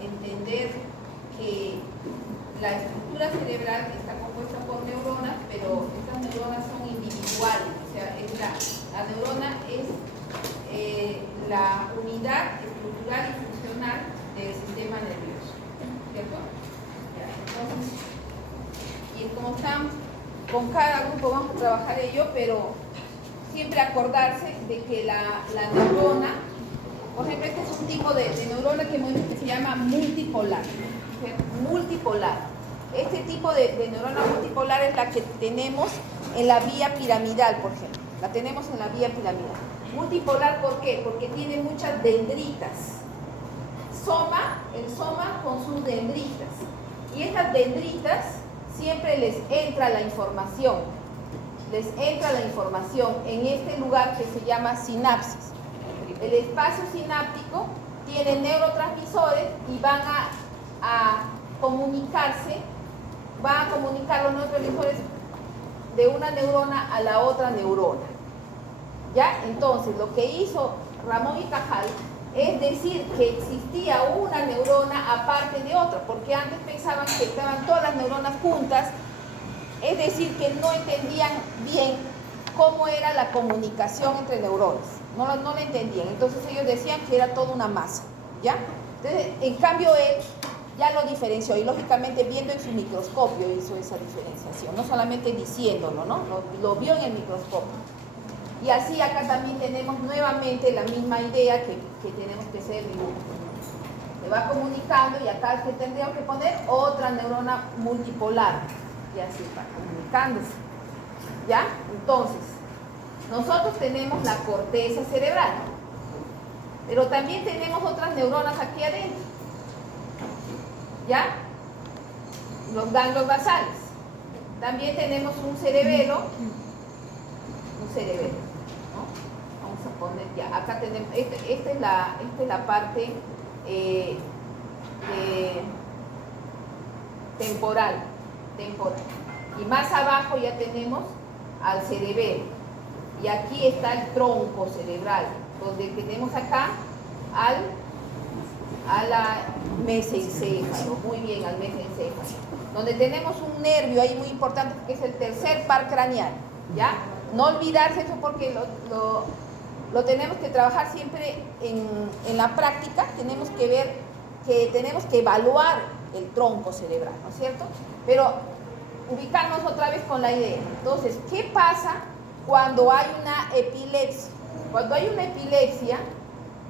entender que la estructura cerebral está compuesta por neuronas, pero estas neuronas son individuales, o sea, la neurona es la unidad estructural y funcional del sistema nervioso, ¿cierto? Ya, entonces, y como están con cada grupo vamos a trabajar ello, pero siempre acordarse de que la neurona, por ejemplo, este es un tipo de neurona que se llama multipolar, ¿cierto? Multipolar. Este tipo de neurona multipolar es la que tenemos en la vía piramidal, por ejemplo. La tenemos en la vía piramidal. Multipolar, ¿por qué? Porque tiene muchas dendritas. El soma con sus dendritas. Y estas dendritas siempre les entra la información. Les entra la información en este lugar que se llama sinapsis. El espacio sináptico tiene neurotransmisores y van a comunicarse, van a comunicar los neurotransmisores de una neurona a la otra neurona. ¿Ya? Entonces, lo que hizo Ramón y Cajal es decir que existía una neurona aparte de otra, porque antes pensaban que estaban todas las neuronas juntas, es decir, que no entendían bien cómo era la comunicación entre neuronas, no la entendían, entonces ellos decían que era toda una masa, ¿ya? Entonces, en cambio él ya lo diferenció y lógicamente viendo en su microscopio hizo esa diferenciación, no solamente diciéndolo, ¿no? Lo vio en el microscopio. Y así acá también tenemos nuevamente la misma idea que tenemos que ser dibujo. Se va comunicando y acá que tendríamos que poner otra neurona multipolar. Y así va comunicándose. ¿Ya? Entonces, nosotros tenemos la corteza cerebral. Pero también tenemos otras neuronas aquí adentro. ¿Ya? Los ganglios basales. También tenemos un cerebelo. Un cerebelo. Vamos a poner ya, acá tenemos, esta es la parte temporal. Y más abajo ya tenemos al cerebelo. Y aquí está el tronco cerebral, donde tenemos acá al mesencéfalo, muy bien, al mesencéfalo. Donde tenemos un nervio ahí muy importante, que es el tercer par craneal, ¿ya? No olvidarse eso porque lo tenemos que trabajar siempre en la práctica, tenemos que ver que tenemos que evaluar el tronco cerebral, ¿no es cierto? Pero ubicarnos otra vez con la idea. Entonces, ¿qué pasa cuando hay una epilepsia? Cuando hay una epilepsia,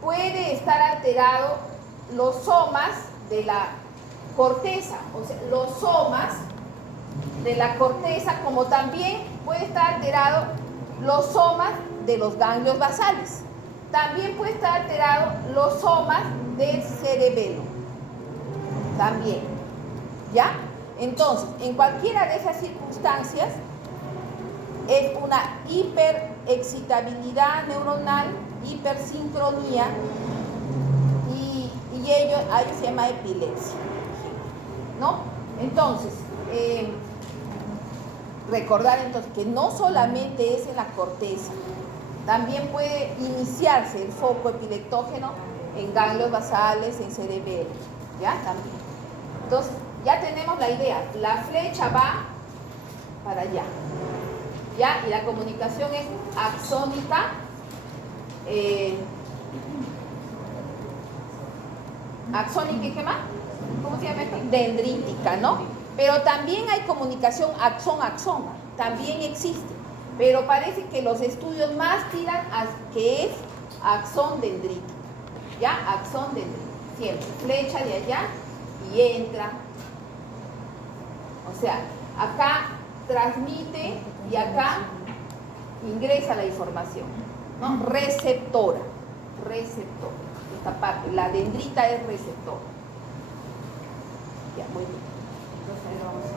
puede estar alterado los somas de la corteza, o sea, los somas de la corteza, como también puede estar alterado los somas de los ganglios basales. También puede estar alterado los somas del cerebelo. También. ¿Ya? Entonces, en cualquiera de esas circunstancias, es una hiperexcitabilidad neuronal, hipersincronía, y ello se llama epilepsia, ¿no? Entonces, recordar entonces que no solamente es en la corteza, también puede iniciarse el foco epileptógeno en ganglios basales, en cerebelo, ¿ya? También. Entonces, ya tenemos la idea, la flecha va para allá, ¿ya? Y la comunicación es axónica, axónica y ¿qué más? ¿Cómo se llama esto? Dendrítica, ¿no? Pero también hay comunicación axón-axón, también existe, pero parece que los estudios más tiran a que es axón dendrítico, ¿ya? Axón dendrítico, siempre, flecha de allá y entra, o sea, acá transmite y acá ingresa la información, ¿no? Receptora, esta parte, la dendrita es receptora. Ya, muy bien. Entonces ahí vamos a...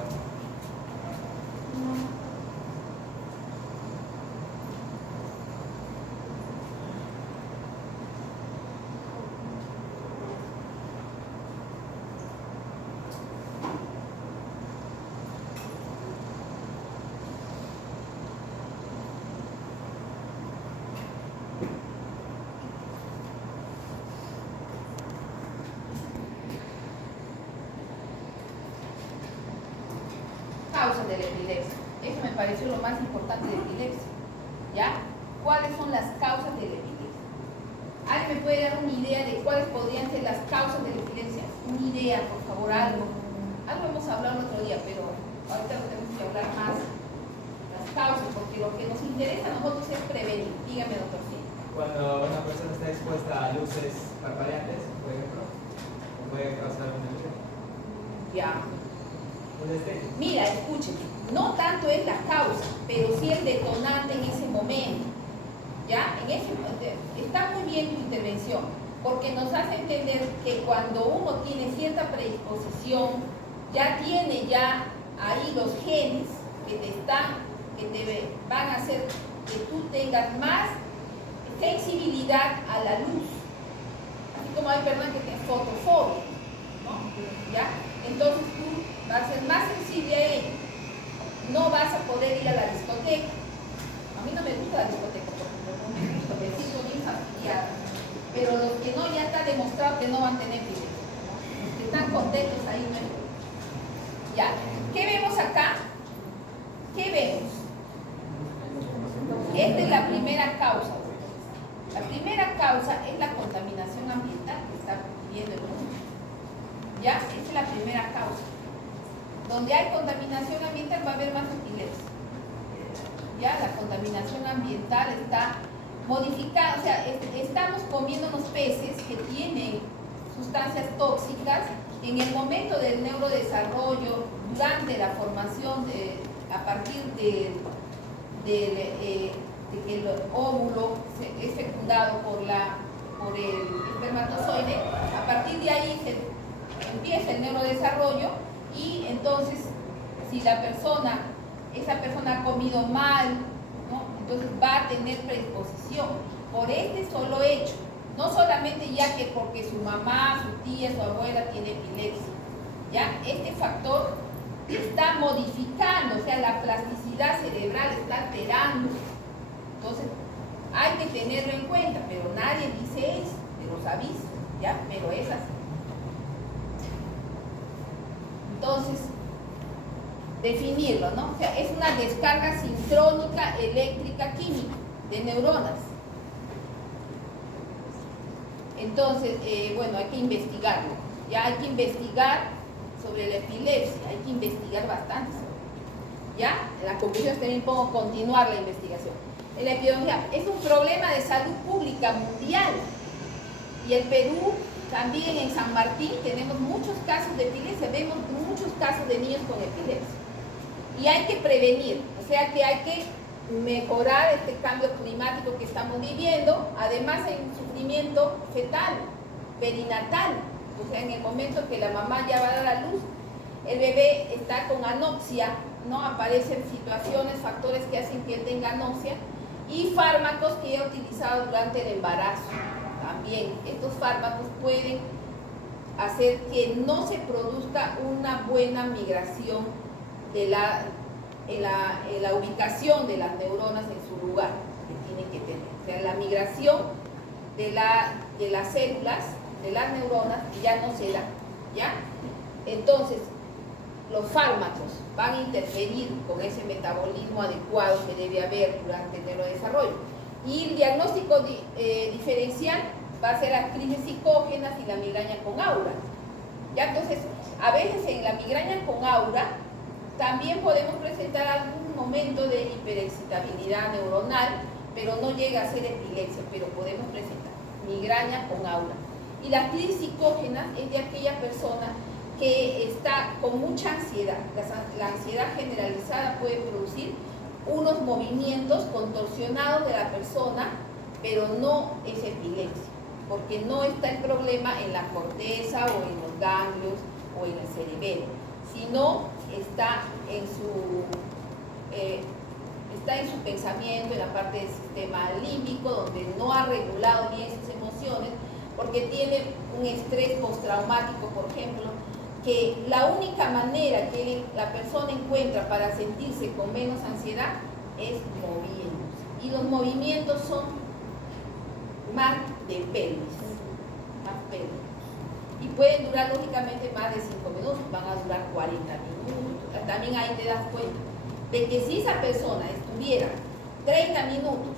de la epilepsia. Eso me pareció lo más importante de epilepsia. ¿Ya? ¿Cuáles son las causas de la epilepsia? ¿Alguien me puede dar una idea de cuáles podrían ser las causas de la epilepsia? Una idea, por favor, algo. Algo hemos hablado el otro día, pero ahorita lo tenemos que hablar más. Las causas, porque lo que nos interesa a nosotros es prevenir. Dígame, doctor. Sí. Cuando una persona está expuesta a luces parpadeantes, por ejemplo, puede causar una lesión. Ya. Mira, escúcheme, no tanto es la causa, pero sí el detonante en ese momento. ¿Ya? Está muy bien tu intervención, porque nos hace entender que cuando uno tiene cierta predisposición, ya tiene ahí los genes que te van a hacer que tú tengas más sensibilidad a la luz. Así como hay personas que tienen fotofobia, ¿no? ¿Ya? Entonces tú vas a ser más sensible a ello. No vas a poder ir a la discoteca. A mí no me gusta la discoteca, no me gusta, me siento bien fastidiada. Pero los que no, ya está demostrado que no van a tener epilepsia. Los que están contentos ahí no es. Ya. ¿Qué vemos acá? ¿Qué vemos? Esta es la primera causa. La primera causa es la contaminación ambiental que está viviendo el mundo. ¿Ya? Esta es la primera causa. Donde hay contaminación ambiental va a haber más epilepsia. ¿Ya? La contaminación ambiental está modificada, o sea, estamos comiéndonos peces que tienen sustancias tóxicas en el momento del neurodesarrollo, durante la formación, a partir de que el óvulo es fecundado por el espermatozoide. A partir de ahí empieza el neurodesarrollo y entonces si esa persona ha comido mal, ¿no? Entonces va a tener predisposición por este solo hecho, no solamente ya que porque su mamá, su tía, su abuela tiene epilepsia, ¿ya? Este factor está modificando, o sea, la plasticidad cerebral está alterando. Entonces, hay que tenerlo en cuenta, pero nadie dice eso, pero los aviso, ¿ya? Pero es así. Entonces, definirlo, ¿no? O sea, es una descarga sincrónica eléctrica química de neuronas. Entonces, bueno, hay que investigarlo. Ya hay que investigar sobre la epilepsia, hay que investigar bastante sobre ello. ¿Ya? En la conclusión también pongo continuar la investigación. La epidemia es un problema de salud pública mundial. Y el Perú, también en San Martín, tenemos muchos casos de epilepsia, vemos muchos casos de niños con epilepsia. Y hay que prevenir, o sea que hay que mejorar este cambio climático que estamos viviendo. Además hay un sufrimiento fetal, perinatal, o sea en el momento que la mamá ya va a dar a luz, el bebé está con anoxia, ¿no? Aparecen situaciones, factores que hacen que él tenga anoxia, y fármacos que he utilizado durante el embarazo. También estos fármacos pueden hacer que no se produzca una buena migración de la ubicación de las neuronas en su lugar que tienen que tener. O sea, la migración de las células, de las neuronas, ya no se da, ¿ya? Entonces, los fármacos van a interferir con ese metabolismo adecuado que debe haber durante el neurodesarrollo. Y el diagnóstico diferencial va a ser las crisis psicógenas y la migraña con aura. ¿Ya? Entonces, a veces en la migraña con aura también podemos presentar algún momento de hiperexcitabilidad neuronal, pero no llega a ser epilepsia, pero podemos presentar migraña con aura. Y las crisis psicógenas es de aquella persona que está con mucha ansiedad. La ansiedad generalizada puede producir unos movimientos contorsionados de la persona, pero no es epilepsia, porque no está el problema en la corteza o en los ganglios o en el cerebelo, sino está en su pensamiento, en la parte del sistema límbico, donde no ha regulado bien sus emociones, porque tiene un estrés postraumático, por ejemplo, que la única manera que la persona encuentra para sentirse con menos ansiedad es moviéndose. Y los movimientos son más de pelvis, más pelvis. Y pueden durar lógicamente más de 5 minutos, van a durar 40 minutos. también ahí te das cuenta de que si esa persona estuviera 30 minutos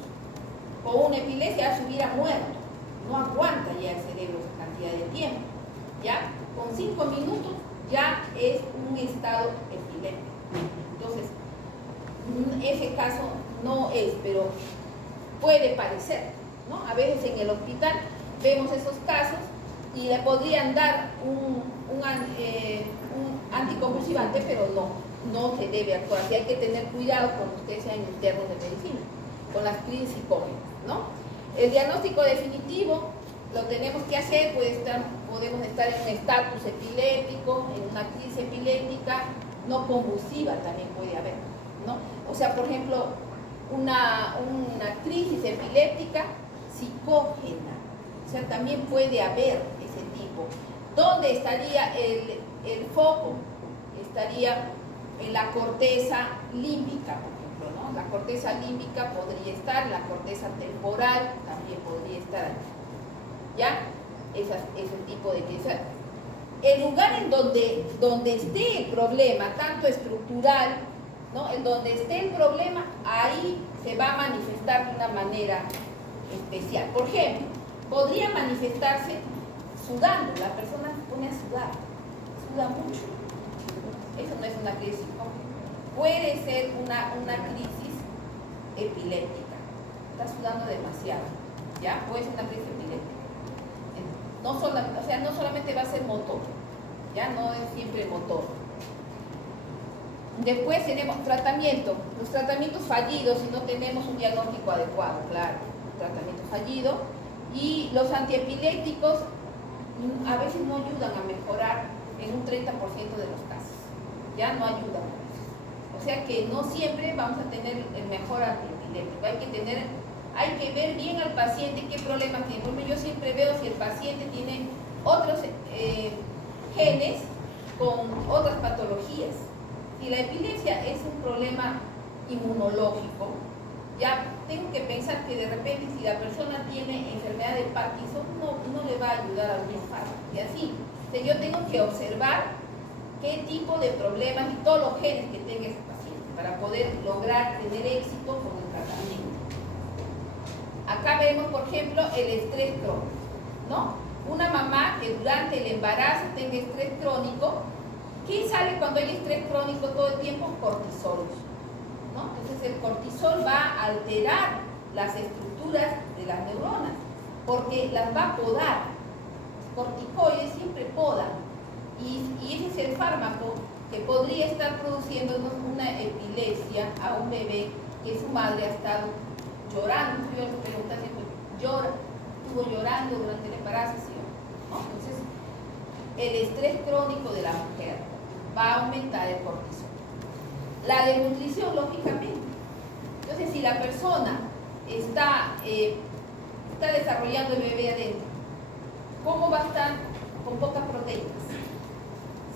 con una epilepsia, ya se hubiera muerto. No aguanta ya el cerebro esa cantidad de tiempo. ¿Ya? Con 5 minutos ya es un estado epiléptico. Entonces, ese caso no es, pero puede parecer, ¿no? A veces en el hospital vemos esos casos y le podrían dar un anticonvulsivante, pero no se debe actuar. Así hay que tener cuidado cuando ustedes sean internos de medicina, con las crisis psicógenas, ¿no? El diagnóstico definitivo lo tenemos que hacer, podemos estar en un estatus epiléptico, en una crisis epiléptica, no convulsiva también puede haber, ¿no? O sea, por ejemplo, una crisis epiléptica psicógena, o sea, también puede haber ese tipo. ¿Dónde estaría el foco? Estaría en la corteza límbica, por ejemplo, ¿no? La corteza límbica podría estar, la corteza temporal también podría estar ahí. ¿Ya? Ese tipo de cosas. El lugar en donde esté el problema, tanto estructural, ¿no? En donde esté el problema, ahí se va a manifestar de una manera especial. Por ejemplo, podría manifestarse sudando, la persona se pone a sudar, suda mucho. Eso no es una crisis psicógena. Puede ser una crisis epiléptica. Está sudando demasiado, ¿ya? Puede ser una crisis epiléptica. No solamente va a ser motor, ya no es siempre motor. Después tenemos tratamiento, los tratamientos fallidos si no tenemos un diagnóstico adecuado, claro, tratamiento fallido. Y los antiepilépticos a veces no ayudan a mejorar en un 30% de los casos, ya no ayudan. O sea que no siempre vamos a tener el mejor antiepiléptico, hay que ver bien al paciente qué problemas tiene. Porque yo siempre veo si el paciente tiene otros genes con otras patologías. Si la epilepsia es un problema inmunológico, ya tengo que pensar que de repente si la persona tiene enfermedad de Parkinson, no le va a ayudar a un fármaco. Y así, yo tengo que observar qué tipo de problemas y todos los genes que tenga ese paciente para poder lograr tener éxito con el tratamiento. Acá vemos, por ejemplo, el estrés crónico, ¿no? Una mamá que durante el embarazo tenga estrés crónico, ¿qué sale cuando hay estrés crónico todo el tiempo? Cortisol, ¿no? Entonces el cortisol va a alterar las estructuras de las neuronas, porque las va a podar. Los corticoides siempre podan, y ese es el fármaco que podría estar produciendo una epilepsia a un bebé que su madre ha estado llorando. Yo le pregunté si estuvo llorando durante el embarazo, ¿sí? ¿No? Entonces, el estrés crónico de la mujer va a aumentar el cortisol. La desnutrición, lógicamente. Entonces, si la persona está desarrollando el bebé adentro, ¿cómo va a estar? Con pocas proteínas.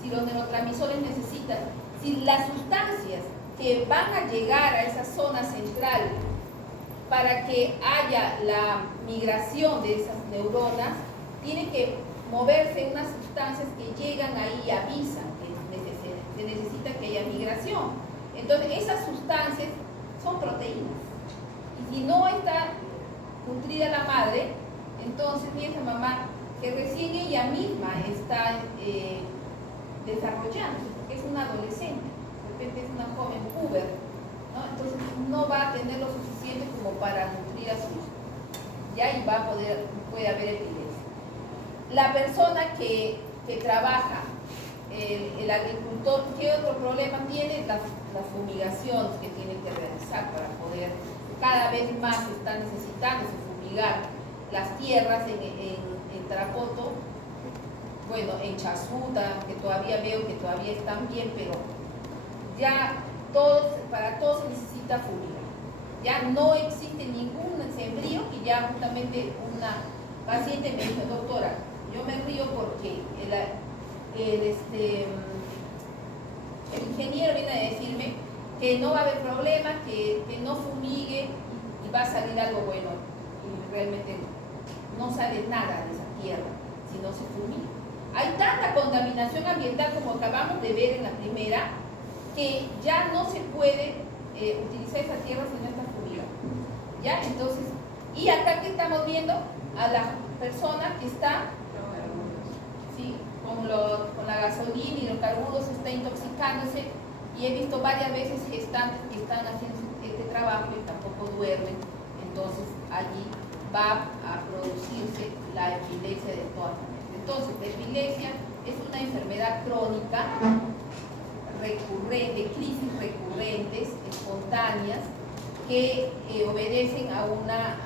Si los neurotransmisores necesitan, si las sustancias que van a llegar a esa zona central para que haya la migración de esas neuronas, tiene que moverse unas sustancias que llegan ahí y avisan que se necesita que haya migración. Entonces, esas sustancias son proteínas. Y si no está nutrida la madre, entonces piensa mamá que recién ella misma está desarrollándose, porque es una adolescente, de repente es una joven puber, ¿no? Entonces no va a tener lo suficiente como para nutrir a su hijo, ya, y puede haber epilepsia. La persona que trabaja, el agricultor, ¿qué otro problema tiene? Las fumigaciones que tiene que realizar para poder, cada vez más está necesitando fumigar las tierras en Tarapoto, bueno, en Chasuta, que todavía veo que todavía están bien, pero ya para todo se necesita fumigar. Ya no existe ningún sembrío, y ya justamente una paciente me dijo, doctora, yo me río porque el ingeniero viene a decirme que no va a haber problema, que no fumigue y va a salir algo bueno. Y realmente no sale nada de esa tierra si no se fumiga. Hay tanta contaminación ambiental como acabamos de ver en la primera, que ya no se puede utilizar esa tierra si no está fumigada. ¿Ya? Entonces, y acá que estamos viendo a la persona que está, ¿sí?, con la gasolina y los carburos, está intoxicándose, y he visto varias veces gestantes que están haciendo este trabajo y tampoco duermen. Entonces allí va a producirse la epilepsia de todas maneras. Entonces, la epilepsia es una enfermedad crónica recurrente, crisis recurrentes, espontáneas, que obedecen a una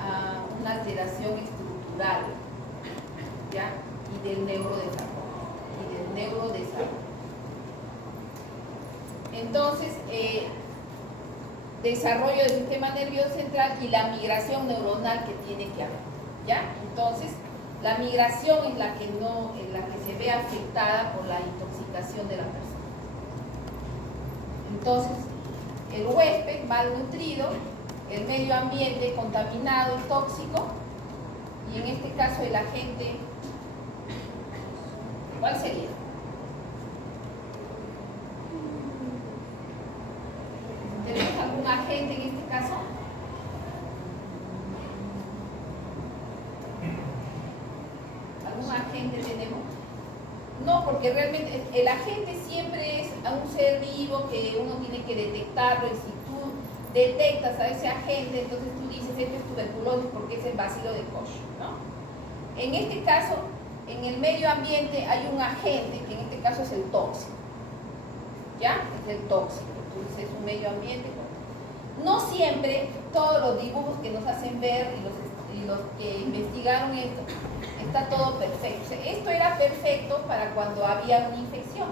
alteración estructural, ¿ya?, y del neurodesarrollo. Entonces, desarrollo del sistema nervioso central y la migración neuronal que tiene que haber, ¿ya? Entonces, la migración es la que se ve afectada por la intoxicación de la persona. Entonces, el huésped malnutrido, el medio ambiente contaminado y tóxico, y en este caso el agente, ¿cuál sería? ¿Tenemos algún agente en este caso? ¿Algún agente tenemos? No, porque realmente el agente siempre es un ser vivo que uno tiene que detectarlo, y si tú detectas a ese agente, entonces tú dices, esto es tuberculosis porque es el bacilo de Koch, ¿no? En este caso, en el medio ambiente hay un agente, que en este caso es el tóxico, ¿ya? Es el tóxico, entonces es un medio ambiente. No siempre todos los dibujos que nos hacen ver y los que investigaron esto, está todo perfecto. O sea, esto era perfecto para cuando había una infección,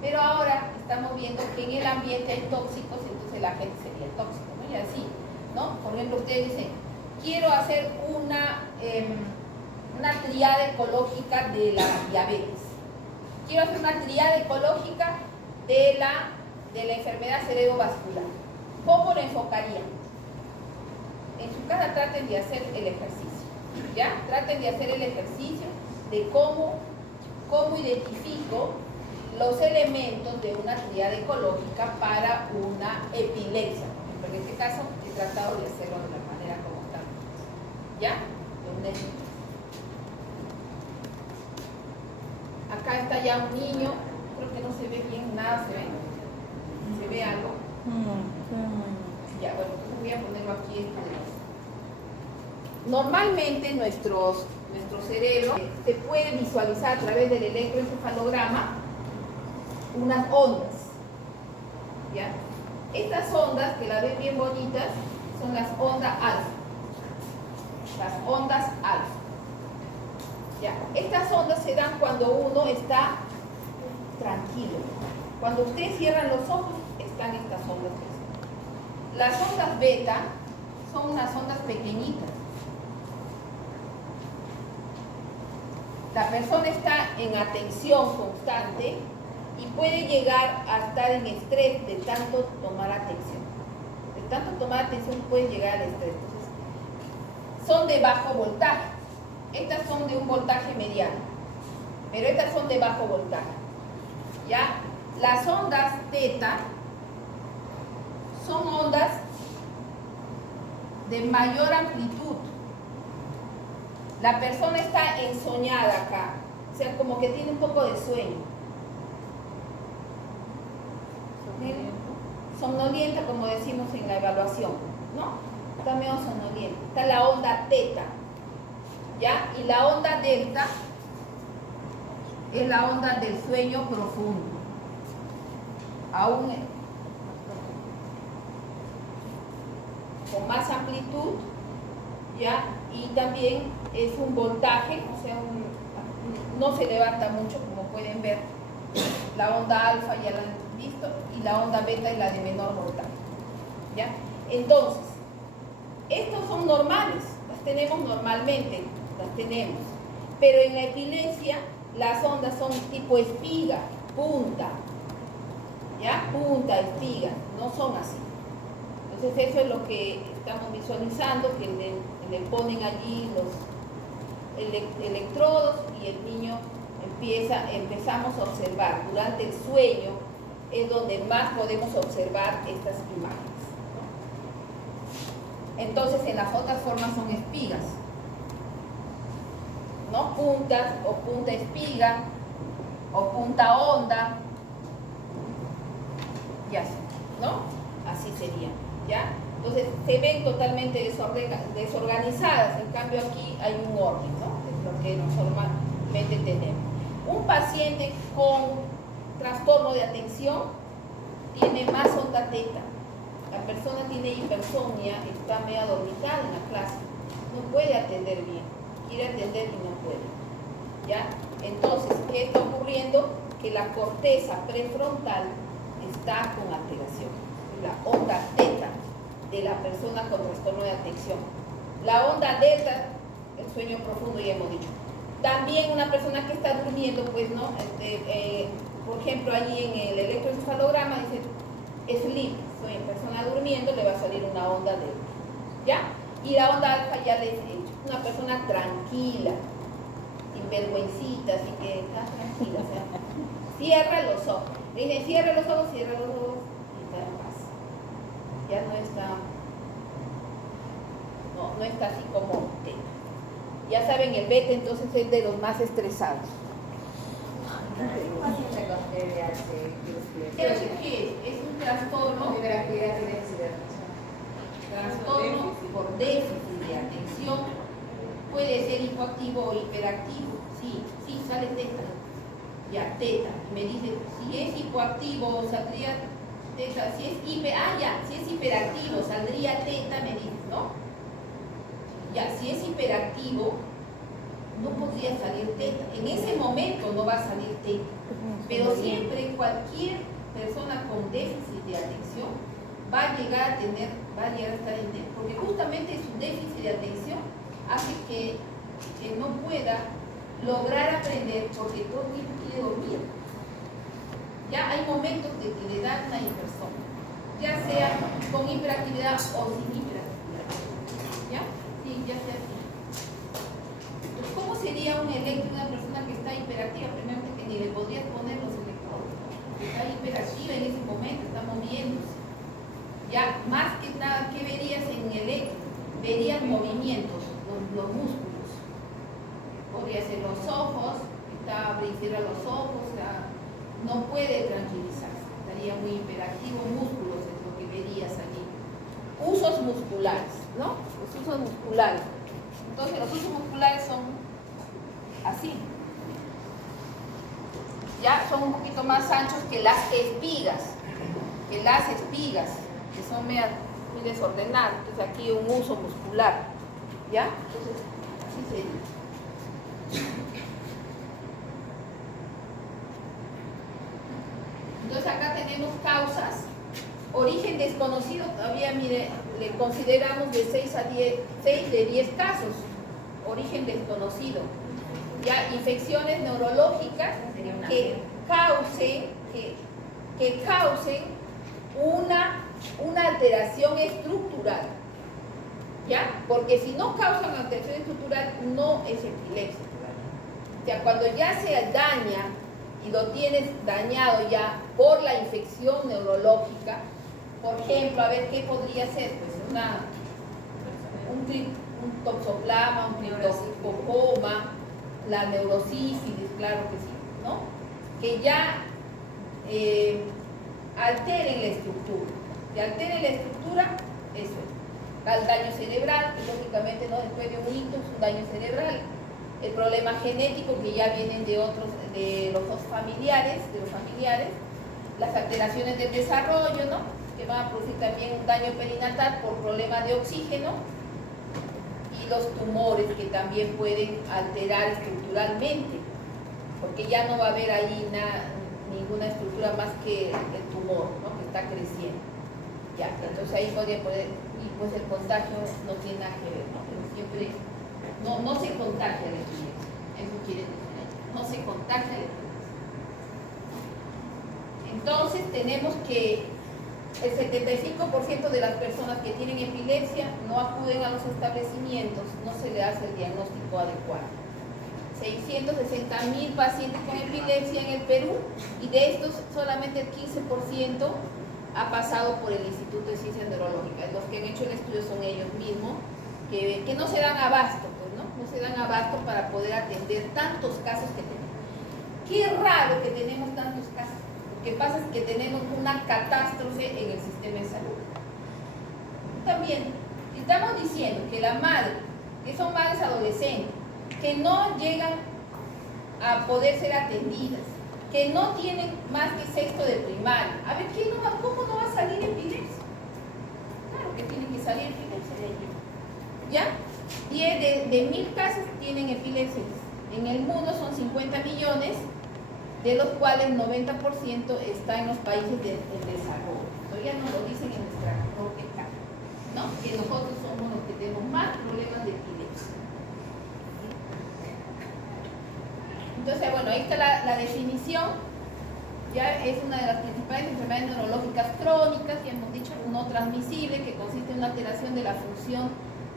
pero ahora estamos viendo que en el ambiente hay tóxicos, entonces la gente sería tóxico, ¿no? Y así, ¿no? Por ejemplo, ustedes dicen, quiero hacer una triada ecológica de la diabetes, quiero hacer una triada ecológica de la enfermedad cerebrovascular. ¿Cómo lo enfocarían? En su casa traten de hacer el ejercicio, ¿ya? Traten de hacer el ejercicio de cómo identifico los elementos de una triada ecológica para una epilepsia. En este caso he tratado de hacerlo de la manera como está, ¿ya? Acá está ya un niño, creo que no se ve bien, nada se ve. ¿Se ve algo? Ya, bueno, entonces voy a ponerlo aquí. Normalmente nuestro cerebro se puede visualizar a través del electroencefalograma unas ondas, ¿ya? Estas ondas, que las ven bien bonitas, son las ondas alfa. Las ondas alfa. ¿Ya? Estas ondas se dan cuando uno está tranquilo. Cuando ustedes cierran los ojos, están estas ondas. Las ondas beta son unas ondas pequeñitas. La persona está en atención constante y puede llegar a estar en estrés de tanto tomar atención. De tanto tomar atención puede llegar al estrés. Entonces, son de bajo voltaje. Estas son de un voltaje mediano, pero estas son de bajo voltaje. ¿Ya? Las ondas teta son ondas de mayor amplitud. La persona está ensoñada acá, o sea, como que tiene un poco de sueño. Somnolienta, como decimos en la evaluación, ¿no? Está medio somnolienta. Está la onda teta, ¿ya? Y la onda delta es la onda del sueño profundo. Aún con más amplitud, ¿ya? Y también es un voltaje, o sea, no se levanta mucho, como pueden ver. La onda alfa ya la han visto, y la onda beta es la de menor voltaje, ¿ya? Entonces, estos son normales, las tenemos normalmente, las tenemos, pero en la epilepsia las ondas son tipo espiga, punta, ¿ya? Punta, espiga, no son así. Entonces eso es lo que estamos visualizando, que le ponen allí los electrodos y el niño empezamos a observar durante el sueño es donde más podemos observar estas imágenes, ¿no? Entonces, en las otras formas son espigas, ¿no? Puntas o punta espiga o punta honda, y así, ¿no? Así sería, ¿ya? Entonces se ven totalmente desorganizadas, en cambio aquí hay un orden, ¿no? Es lo que normalmente tenemos. Un paciente con trastorno de atención tiene más onda teta. La persona tiene hipersomnia, está media dormitada en la clase, no puede atender bien, quiere atender y no puede, ¿ya? Entonces, ¿qué está ocurriendo? Que la corteza prefrontal está con alteración, la onda teta de la persona con trastorno de atención. La onda delta, el sueño profundo, ya hemos dicho. También una persona que está durmiendo, pues, ¿no? Por ejemplo, allí en el electroencefalograma dice sleep, soy persona durmiendo, le va a salir una onda delta, ¿ya? Y la onda alfa ya les he dicho, una persona tranquila, sin vergüencita, así que está tranquila, o sea, cierra los ojos. Le dicen, cierra los ojos y está en paz. Ya no está así como teta. Ya saben, el beta entonces es de los más estresados. Es un trastorno por déficit de atención. Puede ser hipoactivo o hiperactivo. Sí, sale teta. Ya, teta. Y me dice, si es hipoactivo, saldría teta. Si es hiperactivo, saldría teta, me dices, ¿no? Ya, si es hiperactivo, no podría salir teta. En ese momento no va a salir teta. Pero siempre cualquier persona con déficit de atención va a llegar a estar en teta. Porque justamente su déficit de atención hace que no pueda lograr aprender porque todo el tiempo quiere dormir. Ya hay momentos de que le dan una hipersomnia, ya sea con hiperactividad o sin hiperactividad. ¿Ya? Sí, ya sea así. ¿Cómo sería un electro de una persona que está hiperactiva? Primero que ni le podrías poner los electrodos. Está hiperactiva en ese momento, está moviéndose. Ya, más que nada, ¿qué verías en el electro? Verías movimientos, los músculos. Podría ser los ojos, abre y cierra los ojos, no puede tranquilizarse, estaría muy hiperactivo. Músculos es lo que verías allí. Usos musculares, ¿no? Los usos musculares. Entonces los usos musculares son así. Ya son un poquito más anchos que las espigas, que son muy desordenadas. Entonces aquí un uso muscular, ¿ya? Entonces así sería. Entonces acá tenemos causas, origen desconocido, todavía mire, le consideramos de 6 de 10 casos, origen desconocido. Ya, infecciones neurológicas que causen una alteración estructural, ¿ya? Porque si no causan alteración estructural, no es epilepsia. O sea, cuando ya se daña y lo tienes dañado ya por la infección neurológica, por ejemplo, a ver qué podría ser, pues un toxoplasma, un criptocoma, la neurosífilis, claro que sí, ¿no? Que ya alteren la estructura. Si alteren la estructura, eso es. El daño cerebral, y lógicamente no después de un ictus, un daño cerebral. El problema genético que ya vienen de los familiares, las alteraciones del desarrollo, ¿no? Que van a producir también un daño perinatal por problemas de oxígeno, y los tumores que también pueden alterar estructuralmente, porque ya no va a haber ahí ninguna estructura más que el tumor, ¿no? Que está creciendo. Ya, entonces ahí podría poder, y pues el contagio no tiene nada que ver, ¿no? Pero siempre no se contagia la epilepsia, eso quiere decir, no se contagia la epilepsia. Entonces tenemos que el 75% de las personas que tienen epilepsia no acuden a los establecimientos, no se le hace el diagnóstico adecuado. 660.000 pacientes con epilepsia en el Perú, y de estos solamente el 15% ha pasado por el Instituto de Ciencias Neurológicas. Los que han hecho el estudio son ellos mismos, que no se dan abasto, pues, ¿no? No se dan abasto para poder atender tantos casos que tenemos. Qué raro que tenemos tantos casos. Lo que pasa es que tenemos una catástrofe en el sistema de salud. También estamos diciendo que la madre, que son madres adolescentes, que no llegan a poder ser atendidas, que no tienen más que sexto de primaria. A ver, ¿cómo no va a salir epilepsia? Claro que tiene que salir epilepsia de allí. ¿Ya? 10 de 1.000 casos tienen epilepsia. En el mundo son 50 millones, de los cuales 90% está en los países del desarrollo. Todavía nos lo dicen en nuestra propia cara, ¿no? Que nosotros somos los que tenemos más problemas de epilepsia. Entonces, bueno, ahí está la definición. Ya es una de las principales enfermedades neurológicas crónicas, ya hemos dicho, no transmisible, que consiste en una alteración de la función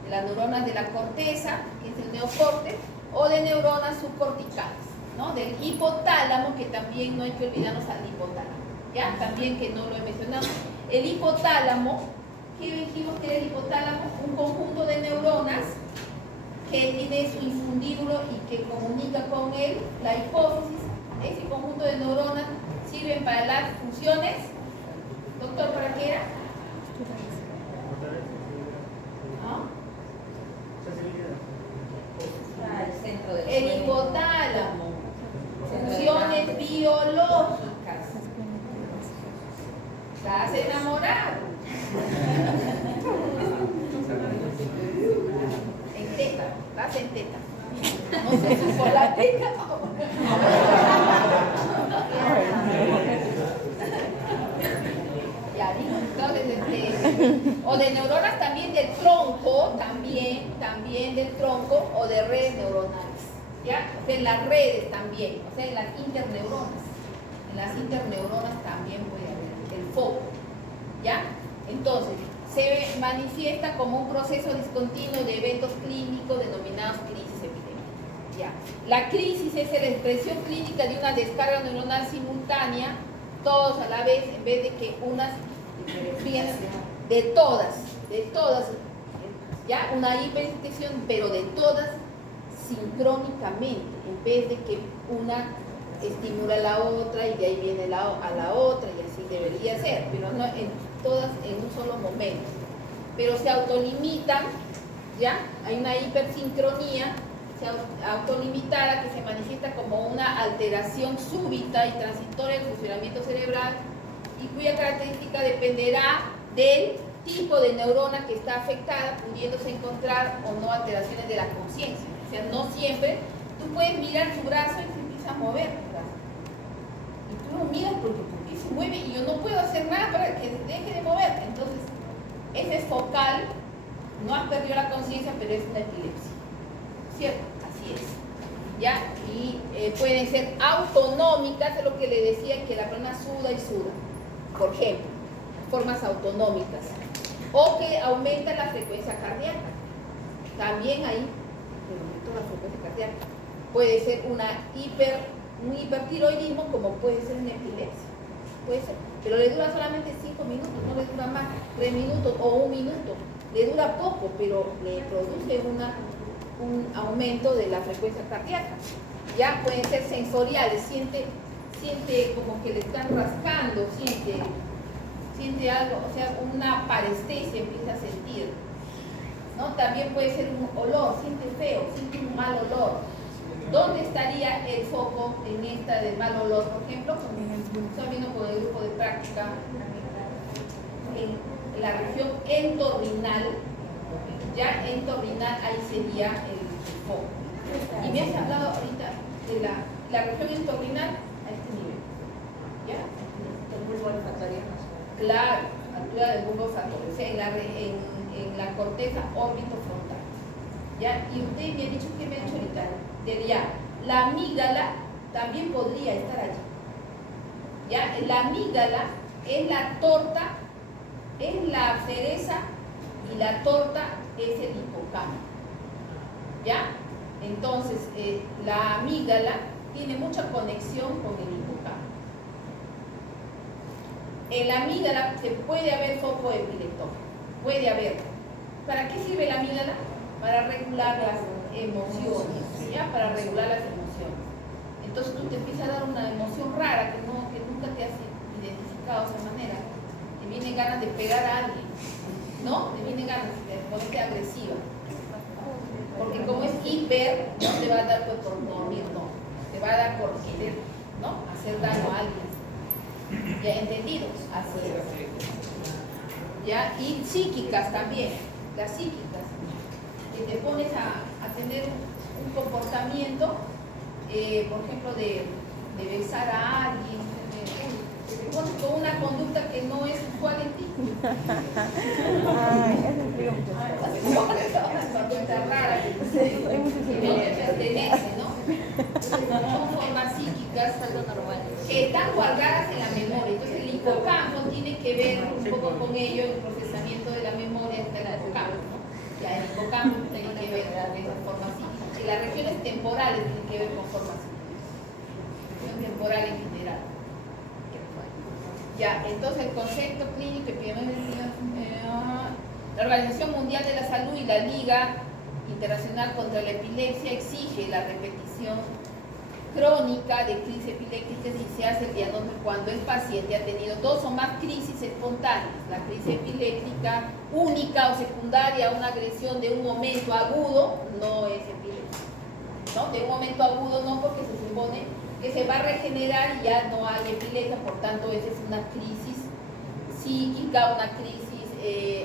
de las neuronas de la corteza, que es el neocórtex, o de neuronas subcorticales, ¿no? Del hipotálamo, que también no hay que olvidarnos al hipotálamo, ¿ya? También, que no lo he mencionado. El hipotálamo, ¿qué dijimos que era el hipotálamo? Un conjunto de neuronas que tiene su infundíbulo y que comunica con él la hipófisis. Ese conjunto de neuronas sirven para las funciones. Doctor, ¿para qué era? El hipotálamo, funciones biológicas. Estás enamorado. En teta, estás en teta. No sé si por la teta. Ya digo, entonces, o de neuronas también del tronco, también del tronco, o de redes neuronales. ¿Ya? O sea, en las redes también, o sea, en las interneuronas. En las interneuronas también puede haber el foco. ¿Ya? Entonces, se manifiesta como un proceso discontinuo de eventos clínicos denominados crisis epidémica. ¿Ya? La crisis es la expresión clínica de una descarga neuronal simultánea, todos a la vez, en vez de que unas, de todas, ¿ya? Una hiperextensión, pero de todas sincrónicamente, en vez de que una estimula a la otra y de ahí viene a la otra, y así debería ser, pero no todas en un solo momento. Pero se autolimitan, ¿ya? Hay una hipersincronía autolimitada que se manifiesta como una alteración súbita y transitoria del funcionamiento cerebral, y cuya característica dependerá del tipo de neurona que está afectada, pudiéndose encontrar o no alteraciones de la conciencia. O sea, no siempre, tú puedes mirar tu brazo y se empieza a mover tu brazo. Y tú lo miras porque se mueve y yo no puedo hacer nada para que deje de mover. Entonces, ese es focal, no has perdido la conciencia, pero es una epilepsia. ¿Cierto? Así es. ¿Ya? Y pueden ser autonómicas, es lo que le decía, que la persona suda y suda. Por ejemplo, formas autonómicas. O que aumenta la frecuencia cardíaca. También ahí la frecuencia cardíaca. Puede ser un hipertiroidismo, como puede ser una epilepsia. Puede ser, pero le dura solamente 5 minutos, no le dura más, 3 minutos o 1 minuto. Le dura poco, pero le produce un aumento de la frecuencia cardíaca. Ya pueden ser sensoriales, siente como que le están rascando, siente algo, o sea, una parestesia empieza a sentir. ¿No? También puede ser un olor, siente feo, siente un mal olor. ¿Dónde estaría el foco en esta del mal olor? Por ejemplo, estamos viendo con el grupo de práctica, en la región entorrinal, ya entorrinal, ahí sería el foco. Y me has hablado ahorita de la región entorrinal a este nivel. ¿Ya? El bulbo olfatorio. Claro, altura del bulbo olfatorio, o sea, en la corteza orbitofrontal. ¿Ya? Y usted me ha dicho, ¿qué me ha dicho ahorita? La amígdala también podría estar allí. ¿Ya? La amígdala es la torta, es la cereza, y la torta es el hipocampo. ¿Ya? Entonces, la amígdala tiene mucha conexión con el hipocampo. En la amígdala se puede haber foco epileptógeno, puede haber. ¿Para qué sirve la amígdala? Para regular las emociones, ¿ya? Para regular las emociones. Entonces tú te empiezas a dar una emoción rara que nunca te has identificado de esa manera. Te vienen ganas de pegar a alguien, ¿no? Te vienen ganas de ponerte agresiva. Porque como es hiper, no te va a dar por dormir, no. Te va a dar por querer, ¿no? Hacer daño a alguien. ¿Ya entendidos? Así es. ¿Ya? Y psíquicas también, las psíquicas, que te pones a tener un comportamiento, por ejemplo, de besar a alguien, te pones con una conducta que no es usual en ti. Ay, eso explica muchas Una conducta rara que no te pertenece, ¿no? Son formas psíquicas que están guardadas en la memoria. Entonces el hipocampo tiene que ver un poco con ello, el procesamiento de la memoria está en el hipocampo, ¿no? Ya el hipocampo tiene que ver con esas formas psíquicas. Y las regiones temporales tienen que ver con formas psíquicas. Región temporal en general. Ya, entonces el concepto clínico epidemiológico, la Organización Mundial de la Salud y la Liga Internacional contra la Epilepsia exige la repetición crónica de crisis epilépticas y se hace el diagnóstico cuando el paciente ha tenido 2 o más crisis espontáneas. La crisis epiléptica única o secundaria a una agresión de un momento agudo no es epilepsia, ¿no? De un momento agudo no, porque se supone que se va a regenerar y ya no hay epilepsia, por tanto esa es una crisis psíquica, una crisis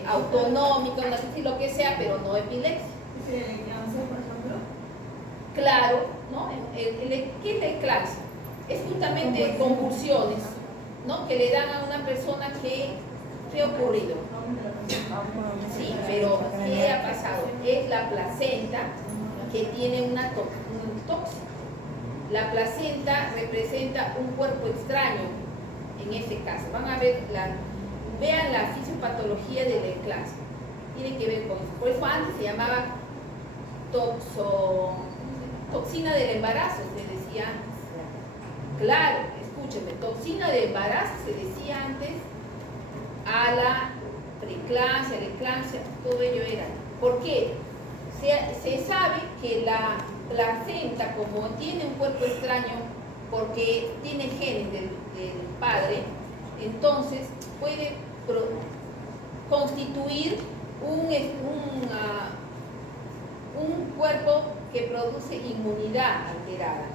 autonómica, una crisis lo que sea, pero no epilepsia. ¿El cáncer, por ejemplo? Claro, ¿no? ¿Qué es la eclampsia? Es justamente convulsiones, ¿no? Que le dan a una persona ¿qué ha ocurrido? Sí, pero ¿qué ha pasado? Es la placenta que tiene un tóxico. La placenta representa un cuerpo extraño en este caso. Van a ver, vean la fisiopatología de la eclampsia. Tiene que ver con eso. Por eso antes se llamaba toxina del embarazo, se decía antes. Claro, escúcheme, toxina del embarazo se decía antes a la preeclampsia, la eclampsia, todo ello era. ¿Por qué? Se sabe que la placenta, como tiene un cuerpo extraño, porque tiene genes del padre, entonces puede constituir un cuerpo que produce inmunidad alterada,